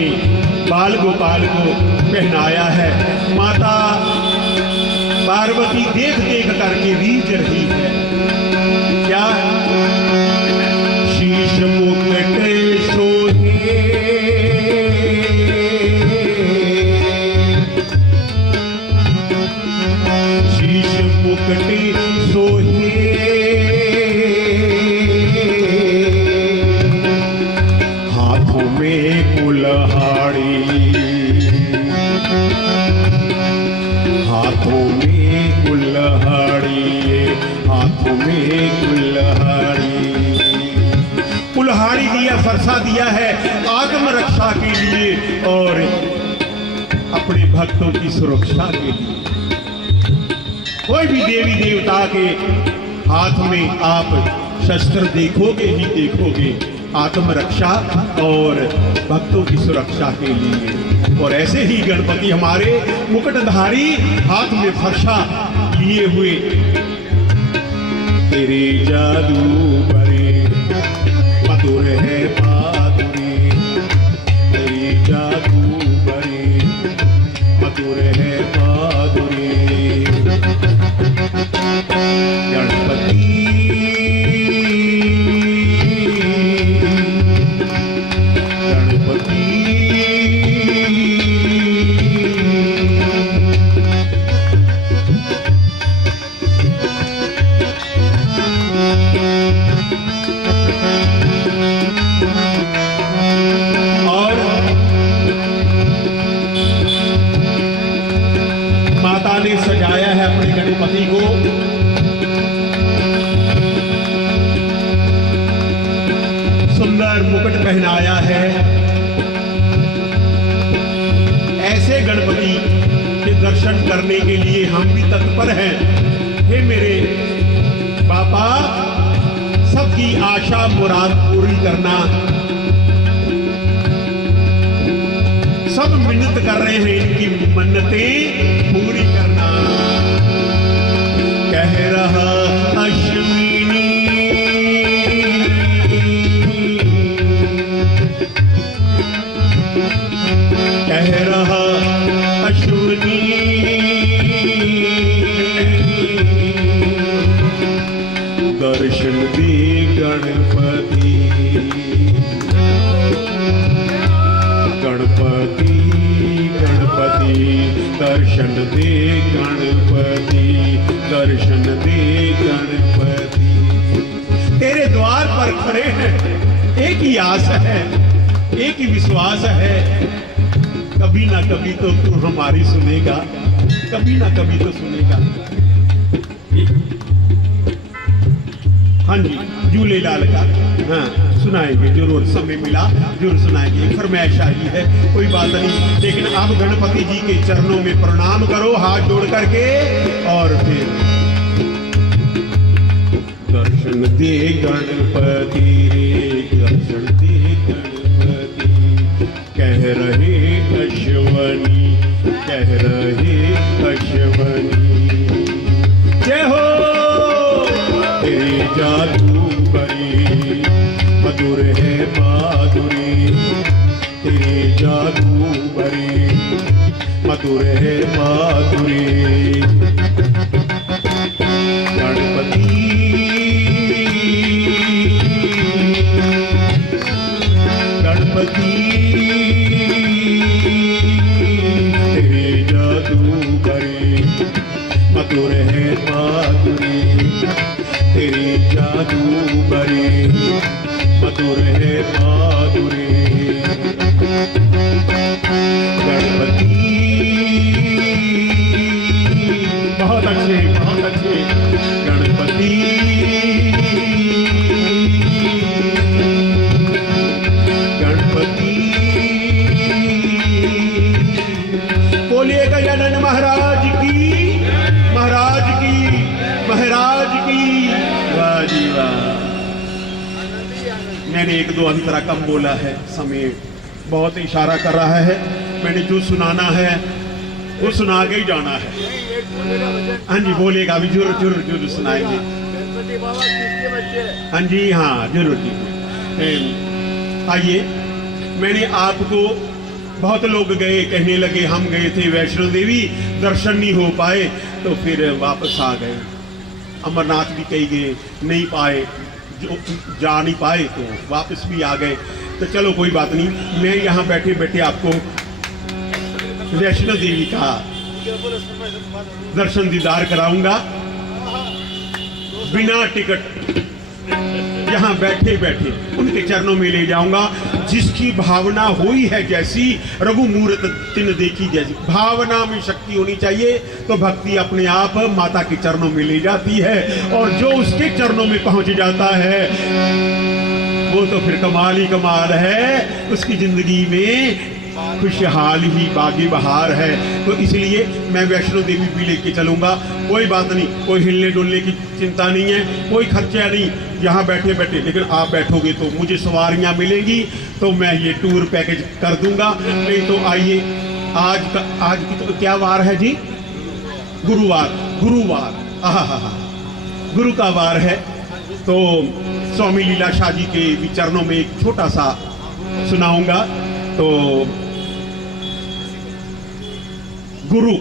बाल गोपाल को पहनाया है। माता पार्वती देख देख करके रीझ रही है। क्या शीश मुकुट सोहे, शीश मुकुट सोहे, हाथों में कुल्हाड़ी, हाथों में कुल्हाड़ी, हाथों में कुल्हाड़ी। कुल्हाड़ी दिया, फरसा दिया है आत्म रक्षा के लिए और अपने भक्तों की सुरक्षा के लिए। कोई भी देवी देवता के हाथ में आप शस्त्र देखोगे ही देखोगे, आत्मरक्षा और भक्तों की सुरक्षा के लिए। और ऐसे ही गणपति हमारे मुकुटधारी, हाथ में फरसा लिए हुए। तेरे जादू बड़े मधुर है माधुरी, तेरे जादू बड़े मधुर है माधुरी। गणपति ने सजाया है अपने गणपति को। सुंदर मुकुट पहनाया है। ऐसे गणपति के दर्शन करने के लिए हम भी तत्पर हैं। हे मेरे बाबा, सबकी आशा मुराद पूरी करना। सब मिन्नत कर रहे हैं, इनकी मन्नतें पूरी करना। कह रहा अश्विनी, कह रहा अश्विनी, दर्शन दे गणपति, गणपति गणपति दर्शन दे गणपति दर्शन दे गणपति। तेरे द्वार पर खड़े हैं, एक ही आस है, एक ही विश्वास है, कभी ना कभी तो तू हमारी सुनेगा, कभी ना कभी तो सुनेगा। हाँ जी, झूलेलाल का हाँ सुनाएंगे जरूर, समय मिला जरूर सुनाएंगे। फरमाइश आई है, कोई बात नहीं, लेकिन अब गणपति जी के चरणों में प्रणाम करो हाथ जोड़ करके, और फिर दर्शन दे गणपति रे दर्शन दे गणपति। कह रहे अश्वनी, कह रहे अश्वनी, जय हो तेरे जादू बड़ी मधुर है माधुरी, तेरे जादू बड़ी मधुर है माधुरी। गणपति गणपति तेरे जादू बड़ी मधुर है माधुरी, तेरे जादू बड़े मधुर है माधुरी। गणपति बहुत अच्छे गणपति गणपति। बोलिए गजानन महाराज की, महाराज की, महाराज की। वाह जी वाह। मैंने एक दो अंतरा कम बोला है, समय बहुत इशारा कर रहा है, मैंने जो सुनाना है वो सुना के ही जाना है। हाँ जी बोलेगा, अभी जरूर जरूर जरूर सुनाएंगे। गणपति बाबा किसके बच्चे हैं? हाँ जी हाँ जरूर जी। आइए, मैंने आपको बहुत लोग गए, कहने लगे हम गए थे वैष्णो देवी, दर्शन नहीं हो पाए तो फिर वापस आ गए। अमरनाथ भी कहीं गए, नहीं पाए, जो जा नहीं पाए तो वापस भी आ गए। तो चलो कोई बात नहीं, मैं यहाँ बैठे बैठे आपको वैष्णो देवी का दर्शन दीदार कराऊंगा बिना टिकट, यहाँ बैठे बैठे उनके चरणों में ले जाऊंगा। जिसकी भावना हुई है जैसी, रघुमूर्त तिन देखी जैसी। भावना में शक्ति होनी चाहिए तो भक्ति अपने आप माता के चरणों में ले जाती है, और जो उसके चरणों में पहुंच जाता है वो तो फिर कमाल ही कमाल है, उसकी जिंदगी में खुशहाल ही बागी बहार है। तो इसलिए मैं वैष्णो देवी भी लेके चलूंगा, कोई बात नहीं, कोई हिलने डुलने की चिंता नहीं है, कोई खर्चा नहीं, यहाँ बैठे बैठे। लेकिन आप बैठोगे तो मुझे सवारियाँ मिलेंगी तो मैं ये टूर पैकेज कर दूंगा। नहीं तो आइए, आज की तो क्या वार है जी? गुरुवार। आहा, गुरु का वार है। तो स्वामी लीला शाह जी के भी चरणों में एक छोटा सा सुनाऊंगा। तो गुरु,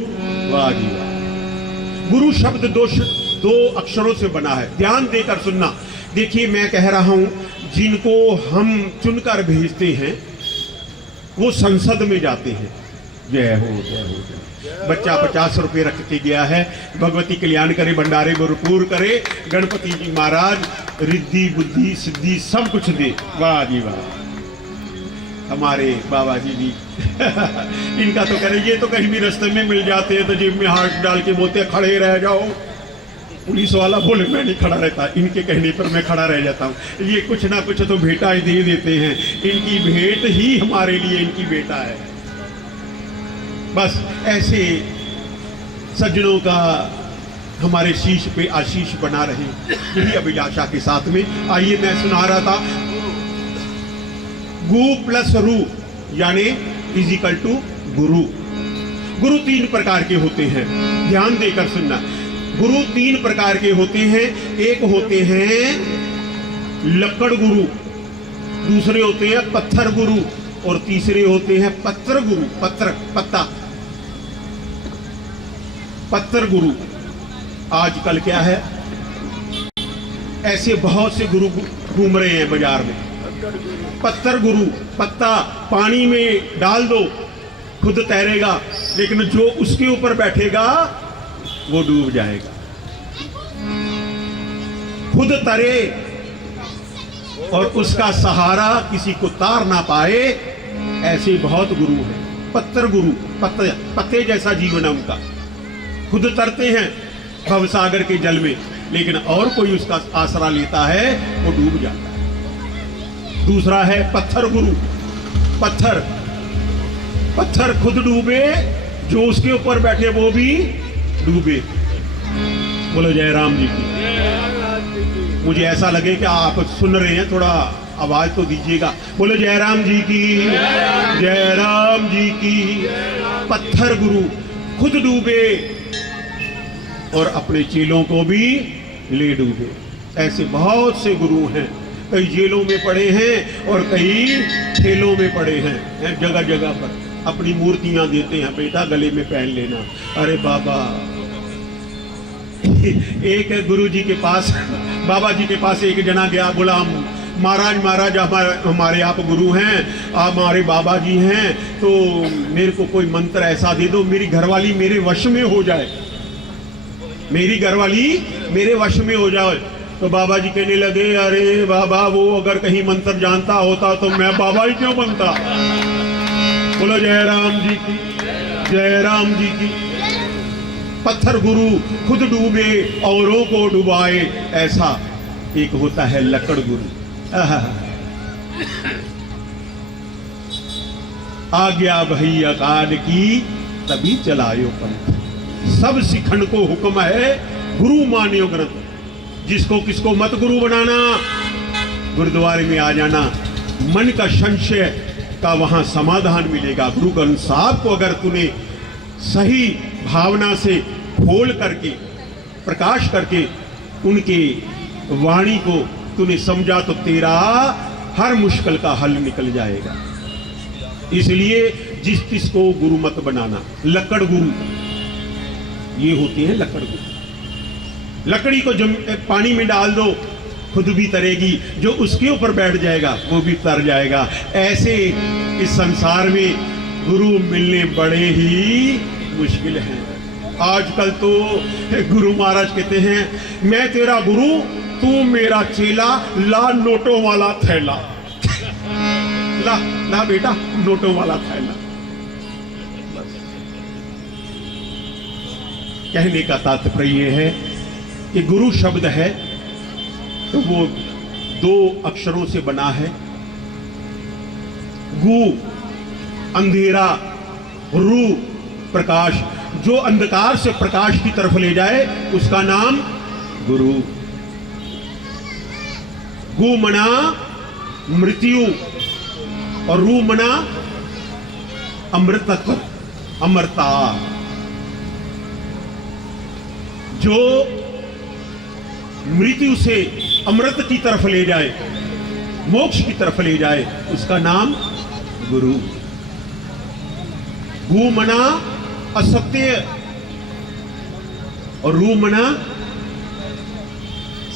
वाह जी वाह। गुरु शब्द दो अक्षरों से बना है, ध्यान देकर सुनना। देखिए मैं कह रहा हूं, जिनको हम चुनकर भेजते हैं वो संसद में जाते हैं। जय हो जय हो जय। बच्चा 50 रुपये रख के गया है, भगवती कल्याण करे, भंडारे भरपूर करे, गणपति जी महाराज रिद्धि बुद्धि सिद्धि सब कुछ दे। वाह जी वाह। हमारे बाबा जी भी इनका तो करें, ये तो कहीं भी रास्ते में मिल जाते हैं तो जेब में हाथ डाल के बोलते खड़े रह जाओ। पुलिस वाला बोले मैं नहीं खड़ा रहता, इनके कहने पर मैं खड़ा रह जाता हूँ। ये कुछ ना कुछ तो भेंटा ही दे देते हैं, इनकी भेंट ही हमारे लिए इनकी बेटा है। बस ऐसे सज्जनों का हमारे शीश पे आशीष बना रहे, यही अभिलाषा के साथ में। आइए मैं सुना रहा था, गु प्लस रू यानी इजिकल टू गुरु। गुरु 3 प्रकार के होते हैं, ध्यान देकर सुनना। गुरु 3 प्रकार के होते हैं। एक होते हैं लक्कड़ गुरु, दूसरे होते हैं पत्थर गुरु, और तीसरे होते हैं पत्र गुरु। पत्थर गुरु। आजकल क्या है, ऐसे बहुत से गुरु घूम रहे हैं बाजार में। पत्थर गुरु, पत्ता पानी में डाल दो खुद तैरेगा, लेकिन जो उसके ऊपर बैठेगा वो डूब जाएगा। खुद तरे और उसका सहारा किसी को तार ना पाए, ऐसे बहुत गुरु हैं। पत्थर गुरु, पत्ते जैसा जीवन है उनका, खुद तरते हैं भवसागर के जल में, लेकिन और कोई उसका आसरा लेता है वो डूब जाता है। दूसरा है पत्थर गुरु। पत्थर खुद डूबे, जो उसके ऊपर बैठे वो भी डूबे। बोलो जय राम जी की। मुझे ऐसा लगे कि आप सुन रहे हैं, थोड़ा आवाज तो दीजिएगा। बोलो जय राम जी की, जय राम जी की। पत्थर गुरु खुद डूबे और अपने चेलों को भी ले डूबे। ऐसे बहुत से गुरु हैं, कई जेलों में पड़े हैं और कई ठेलों में पड़े हैं। जगह जगह पर अपनी मूर्तियां देते हैं, बेटा गले में पहन लेना। अरे बाबा, एक गुरु जी के पास, बाबा जी के पास एक जना गया, बोला महाराज हमारे आप गुरु हैं, आप हमारे बाबा जी हैं, तो मेरे को कोई मंत्र ऐसा दे दो मेरी घरवाली मेरे वश में हो जाए, मेरी घरवाली मेरे वश में हो जाए। तो बाबा जी कहने लगे, अरे बाबा, वो अगर कहीं मंत्र जानता होता तो मैं बाबा ही क्यों बनता। बोलो जय राम जी की, जय राम जी की। पत्थर गुरु खुद डूबे औरों को डुबाए, ऐसा एक होता है लकड़ गुरु। आज्ञा भई अकाल की तभी चलायो पंथ, सब सिखन को हुक्म है गुरु मानियो ग्रंथ। जिसको किसको मत गुरु बनाना, गुरुद्वारे में आ जाना, मन का संशय का वहां समाधान मिलेगा। गुरु ग्रंथ साहब को अगर तूने सही भावना से खोल करके, प्रकाश करके उनके वाणी को तूने समझा तो तेरा हर मुश्किल का हल निकल जाएगा। इसलिए जिस किसको गुरु मत बनाना। लकड़ गुरु ये होते हैं, लकड़ गुरु। लकड़ी को जम पानी में डाल दो खुद भी तरेगी, जो उसके ऊपर बैठ जाएगा वो भी तर जाएगा। ऐसे इस संसार में गुरु मिलने बड़े ही मुश्किल हैं। आजकल तो गुरु महाराज कहते हैं, मैं तेरा गुरु तू मेरा चेला, ला नोटों वाला थैला। ला बेटा नोटों वाला थैला। कहने का तात्पर्य है कि गुरु शब्द है तो वो दो अक्षरों से बना है। गु अंधेरा, रू प्रकाश। जो अंधकार से प्रकाश की तरफ ले जाए उसका नाम गुरु। गु मना मृत्यु और रू मना अमृतत्व, अमरता। जो मृत्यु से अमृत की तरफ ले जाए, मोक्ष की तरफ ले जाए, उसका नाम गुरु। गु मना असत्य और रू मना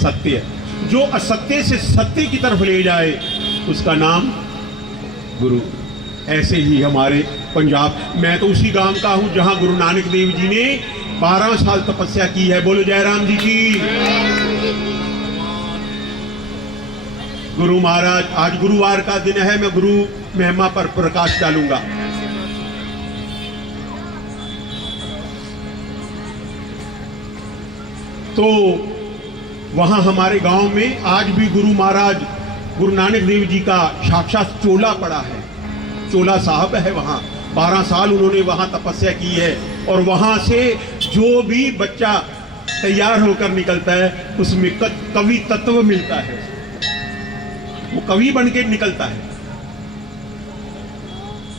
सत्य। जो असत्य से सत्य की तरफ ले जाए उसका नाम गुरु। ऐसे ही हमारे पंजाब, मैं तो उसी गांव का हूं जहां गुरु नानक देव जी ने 12 साल तपस्या की है। बोलो जय राम जी की। गुरु महाराज, आज गुरुवार का दिन है, मैं गुरु महिमा पर प्रकाश डालूंगा। तो वहां हमारे गांव में आज भी गुरु महाराज गुरु नानक देव जी का साक्षात चोला पड़ा है, चोला साहब है वहां। 12 साल उन्होंने वहां तपस्या की है और वहां से जो भी बच्चा तैयार होकर निकलता है उसमें कवि तत्व मिलता है, वो कवि बन के निकलता है।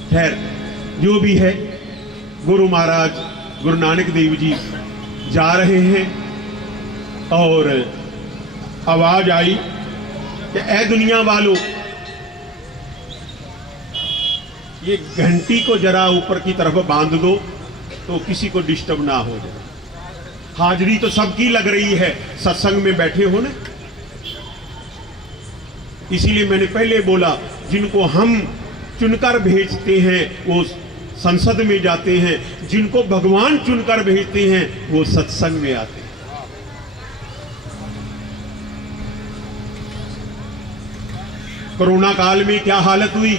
खैर जो भी है, गुरु महाराज गुरु नानक देव जी जा रहे हैं और आवाज आई कि ऐ दुनिया वालों, ये घंटी को जरा ऊपर की तरफ बांध दो तो किसी को डिस्टर्ब ना हो जाए। हाजिरी तो सबकी लग रही है, सत्संग में बैठे हो ना, इसीलिए मैंने पहले बोला जिनको हम चुनकर भेजते हैं वो संसद में जाते हैं, जिनको भगवान चुनकर भेजते हैं वो सत्संग में आते हैं। कोरोना काल में क्या हालत हुई,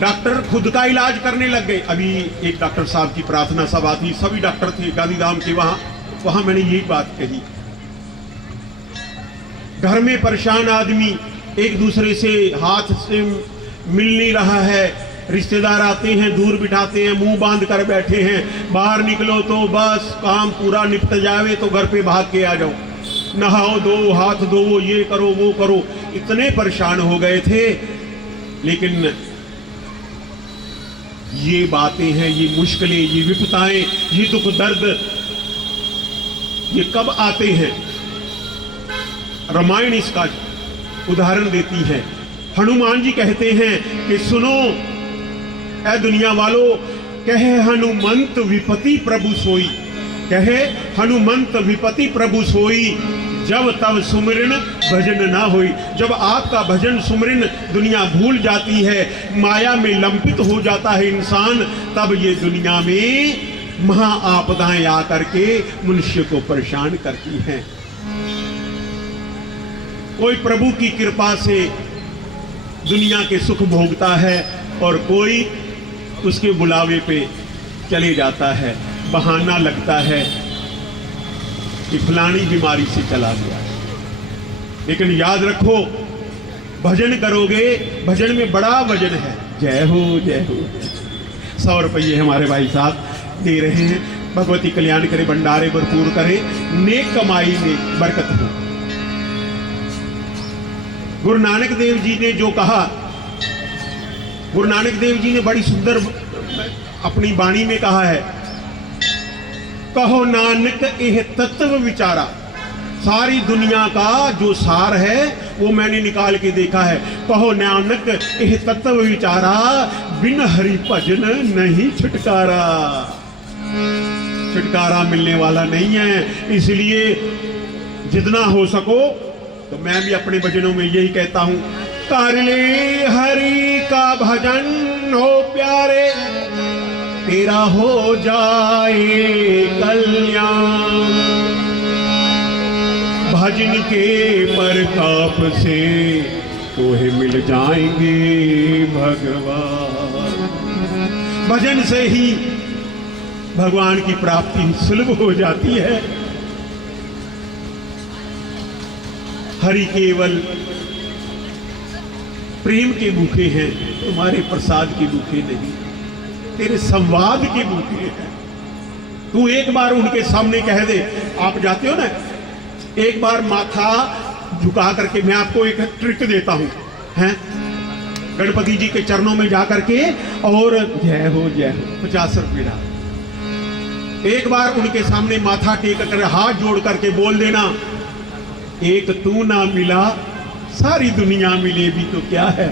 डॉक्टर खुद का इलाज करने लग गए। अभी एक डॉक्टर साहब की प्रार्थना सभा थी, सभी डॉक्टर थे गांधीधाम के, वहां मैंने यही बात कही, घर में परेशान आदमी एक दूसरे से हाथ से मिल नहीं रहा है, रिश्तेदार आते हैं दूर बिठाते हैं, मुंह बांध कर बैठे हैं, बाहर निकलो तो बस काम पूरा निपट जावे तो घर पे भाग के आ जाओ, नहाओ दो, हाथ धो, ये करो वो करो, इतने परेशान हो गए थे। लेकिन ये बातें हैं, ये मुश्किलें, ये विपताएं, ये दुख दर्द, ये कब आते हैं? रामायण इसका उदाहरण देती है। हनुमान जी कहते हैं कि सुनो ऐ दुनिया वालों, कहे हनुमंत विपति प्रभु सोई, कहे हनुमंत विपति प्रभु सोई, जब तब सुमिरन भजन ना होई। जब आपका भजन सुमिरन दुनिया भूल जाती है, माया में लंपित हो जाता है इंसान, तब ये दुनिया में महा आपदाएं आकर के मनुष्य को परेशान करती हैं। कोई प्रभु की कृपा से दुनिया के सुख भोगता है और कोई उसके बुलावे पे चले जाता है, बहाना लगता है कि फलानी बीमारी से चला गया। लेकिन याद रखो, भजन करोगे, भजन में बड़ा वजन है। जय हो जय हो। 100 रुपये हमारे भाई साहब दे रहे हैं। भगवती कल्याण करे, भंडारे भरपूर करे, नेक कमाई में बरकत हो। गुरु नानक देव जी ने जो कहा, गुरु नानक देव जी ने बड़ी सुंदर अपनी वाणी में कहा है, कहो नानक यह तत्व विचारा। सारी दुनिया का जो सार है वो मैंने निकाल के देखा है। कहो नानक यह तत्व विचारा, बिन हरि भजन नहीं छुटकारा। छुटकारा मिलने वाला नहीं है। इसलिए जितना हो सको, तो मैं भी अपने भजनों में यही कहता हूं, कर ले हरि का भजन हो प्यारे, तेरा हो जाए कल्याण। भजन के प्रताप से तोहे मिल जाएंगे भगवान। भजन से ही भगवान की प्राप्ति सुलभ हो जाती है। हरि केवल प्रेम के भूखे हैं, तुम्हारे प्रसाद के भूखे नहीं, तेरे संवाद के भूखे हैं। तू एक बार उनके सामने कह दे, आप जाते हो ना, एक बार माथा झुका करके, मैं आपको एक ट्रिक देता हूं, हैं, गणपति जी के चरणों में जाकर के और जय हो 50 रुपये डाल। एक बार उनके सामने माथा टेक कर हाथ जोड़ करके बोल देना, एक तू ना मिला सारी दुनिया मिले भी तो क्या है।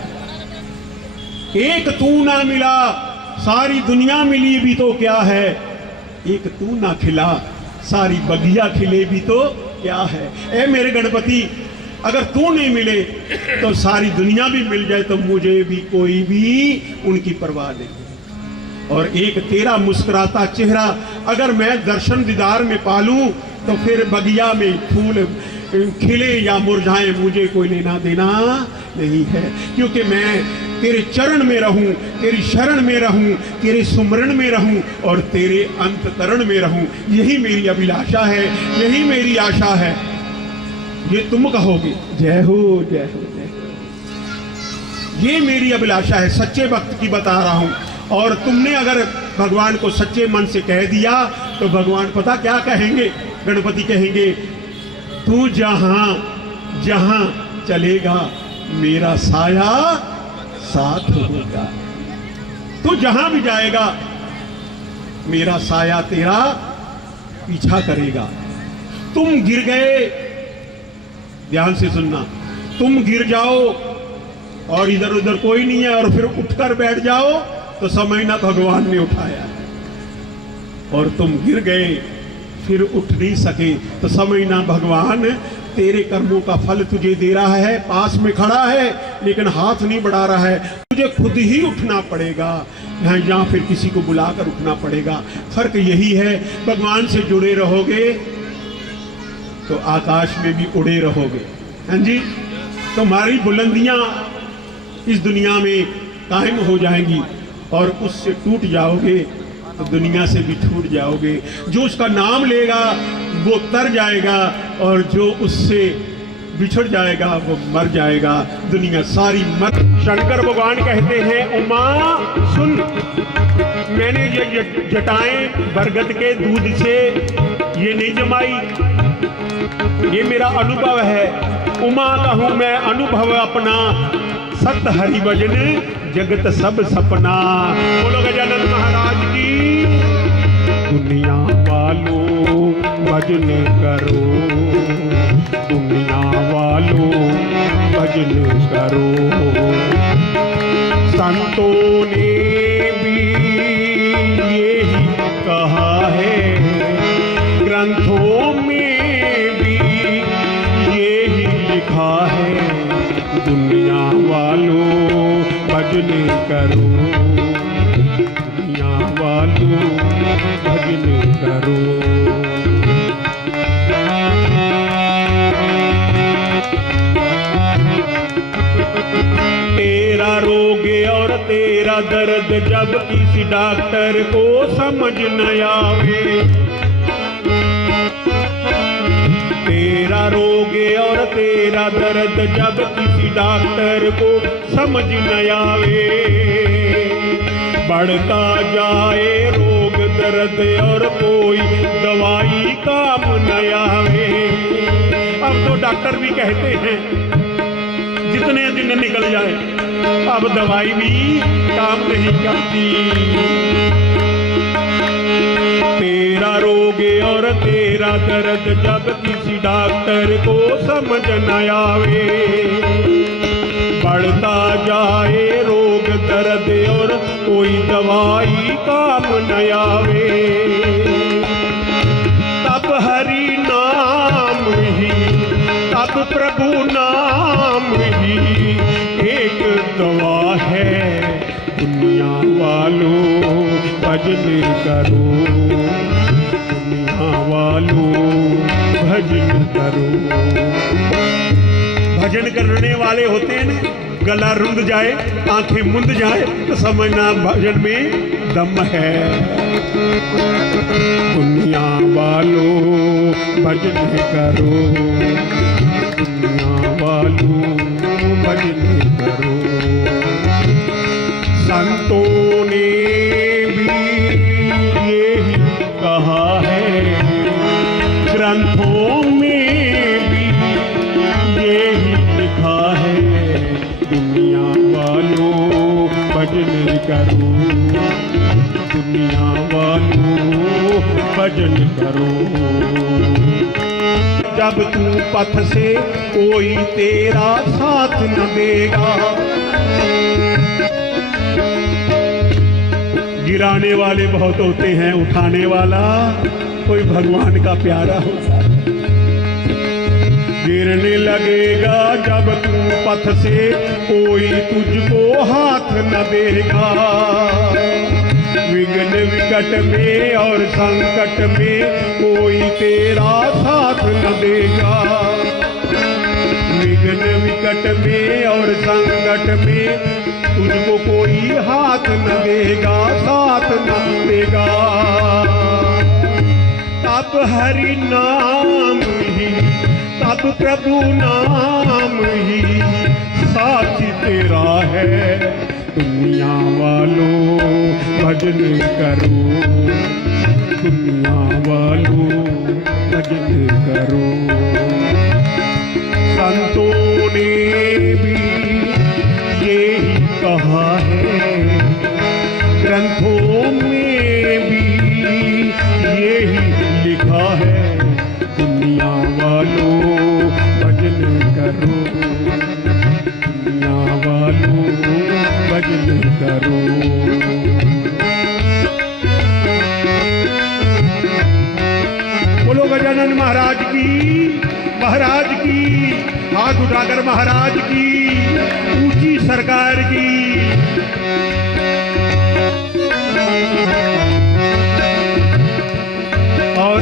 एक तू ना मिला सारी दुनिया मिली भी तो क्या है। एक तू ना खिला सारी बगिया खिले भी तो क्या है। ए मेरे गणपति, अगर तू नहीं मिले तो सारी दुनिया भी मिल जाए तो मुझे भी कोई भी उनकी परवाह नहीं। और एक तेरा मुस्कुराता चेहरा अगर मैं दर्शन दीदार में पालूं तो फिर बगिया में फूल खिले या मुरझाए मुझे कोई लेना देना नहीं है। क्योंकि मैं तेरे चरण में रहूं, तेरी शरण में रहूं, तेरे सुमरण में रहूं और तेरे अंतकरण में रहूं। यही मेरी अभिलाषा है, यही मेरी आशा है। ये तुम कहोगे जय हो जय हो जय हो। ये मेरी अभिलाषा है, सच्चे भक्त की बता रहा हूं। और तुमने अगर भगवान को सच्चे मन से कह दिया तो भगवान पता क्या कहेंगे, गणपति कहेंगे, तू जहां जहां चलेगा मेरा साया साथ होगा। तू जहां भी जाएगा मेरा साया तेरा पीछा करेगा। तुम गिर गए, ध्यान से सुनना, तुम गिर जाओ और इधर उधर कोई नहीं है और फिर उठकर बैठ जाओ तो समझना भगवान ने उठाया। और तुम गिर गए फिर उठ नहीं सके तो समझना भगवान तेरे कर्मों का फल तुझे दे रहा है, पास में खड़ा है लेकिन हाथ नहीं बढ़ा रहा है। तुझे खुद ही उठना पड़ेगा या फिर किसी को बुलाकर उठना पड़ेगा। फर्क यही है, भगवान से जुड़े रहोगे तो आकाश में भी उड़े रहोगे। हाँ जी, तुम्हारी बुलंदियां इस दुनिया में कायम हो जाएंगी और उससे टूट जाओगे तो दुनिया से भी छूट जाओगे। जो उसका नाम लेगा वो तर जाएगा और जो उससे बिछड़ जाएगा वो मर जाएगा, दुनिया सारी मर। शंकर भगवान कहते हैं, उमा सुन, मैंने ये जटाएं बरगद के दूध से ये नहीं जमाई, ये मेरा अनुभव है। उमा कहूं मैं अनुभव अपना, सत हरि भजन जगत सब सपना। बोलो गजानन महाराज की। दुनिया वालों भजन करो, दुनिया वालों भजन करो। संतों ने भी यही कहा है, ग्रंथों में भी यही लिखा है। दुनिया वालों भजन करो, दुनिया वालों भजन करो। तेरा रोग और तेरा दर्द जब किसी डॉक्टर को समझ न आवे, तेरा रोग और तेरा दर्द जब किसी डॉक्टर को समझ न आवे, बढ़ता जाए रोग दर्द और कोई दवाई काम न आवे। अब तो डॉक्टर भी कहते हैं जितने दिन निकल जाए अब दवाई भी काम नहीं करती। तेरा रोग और तेरा दर्द जब किसी डॉक्टर को समझ न आवे, बढ़ता जाए रोग दर्द और कोई दवाई काम न आवे। तब हरि नाम ही, तब प्रभु नाम ही एक दवा है। दुनिया वालों भजन करो, दुनिया वालों भजन करो। भजन करने वाले होते हैं ना, गला रुंध जाए आंखें मुंद जाए तो समझना भजन में दम है। दुनिया वालों भजन करो, दुनिया वालों भजन करो। संतों ने भी यही कहा है, ग्रंथों में भी यही लिखा है। दुनिया वालों भजन करो, दुनिया वालों भजन करो। जब तू पथ से कोई तेरा साथ न देगा, गिराने वाले बहुत होते हैं, उठाने वाला कोई भगवान का प्यारा होता है। गिरने लगेगा जब तू पथ से कोई तुझको हाथ न देगा, विघ्न विकट में और संकट में कोई तेरा साथ न देगा। विघ्न विकट में और संकट में तुझको कोई हाथ न देगा, साथ न देगा। तब हरि नाम ही, तब प्रभु नाम ही साथी तेरा है। दुनिया वालों भजन करो, दुनिया वालों भजन करो। संतों ने भी यही कहा है, ग्रंथों में भी यही लिखा है। दुनिया वालों भजन करो, दुनिया वालों भजन करो। बोलो गजानन महाराज की। महाराज की, हाथ उठाकर महाराज की, ऊंची सरकार की। और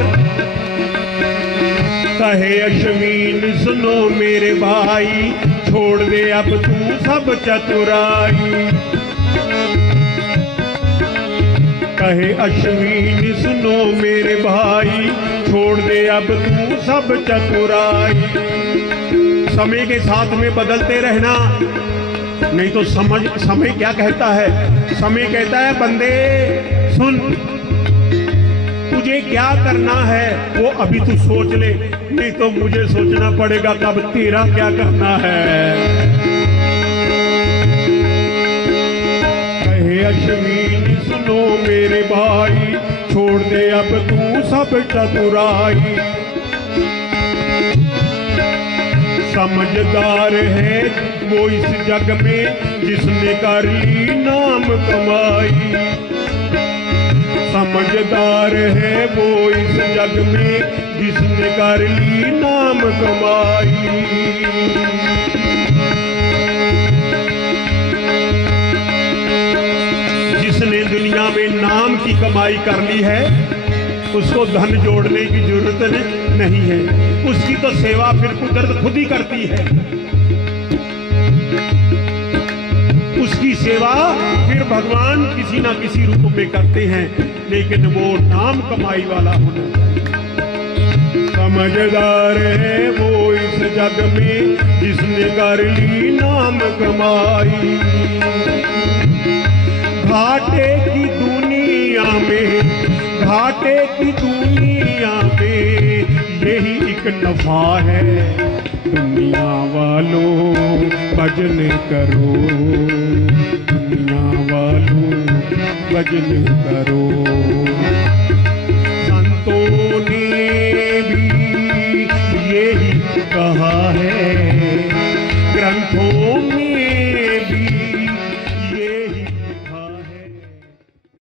कहे अश्विन सुनो मेरे भाई, छोड़ दे अब तू सब चतुराई। कहे अश्विन सुनो मेरे भाई, छोड़ दे अब तू सब चतुराई। समय के साथ में बदलते रहना, नहीं तो समय क्या कहता है? समय कहता है बंदे सुन, तुझे क्या करना है वो अभी तू सोच ले, नहीं तो मुझे सोचना पड़ेगा कब तेरा क्या करना है। कहे अश्विन सुनो मेरे भाई, छोड़ दे अब तू सब चतुराई। समझदार है वो इस जग में जिसने कर ली नाम कमाई। समझदार है वो इस जग में जिसने कर ली नाम कमाई। जिसने दुनिया में नाम की कमाई कर ली है उसको धन जोड़ने की जरूरत नहीं है, उसकी तो सेवा फिर कुदरत खुद ही करती है। उसकी सेवा फिर भगवान किसी ना किसी रूप में करते हैं, लेकिन वो नाम कमाई वाला होना चाहिए। समझदार है वो इस जग में जिसने कर ली नाम कमाई। घाटे की दुनिया में, घाटे की दुनिया में यही एक नफा है। दुनिया वालों भजन करो, दुनिया वालों भजन करो।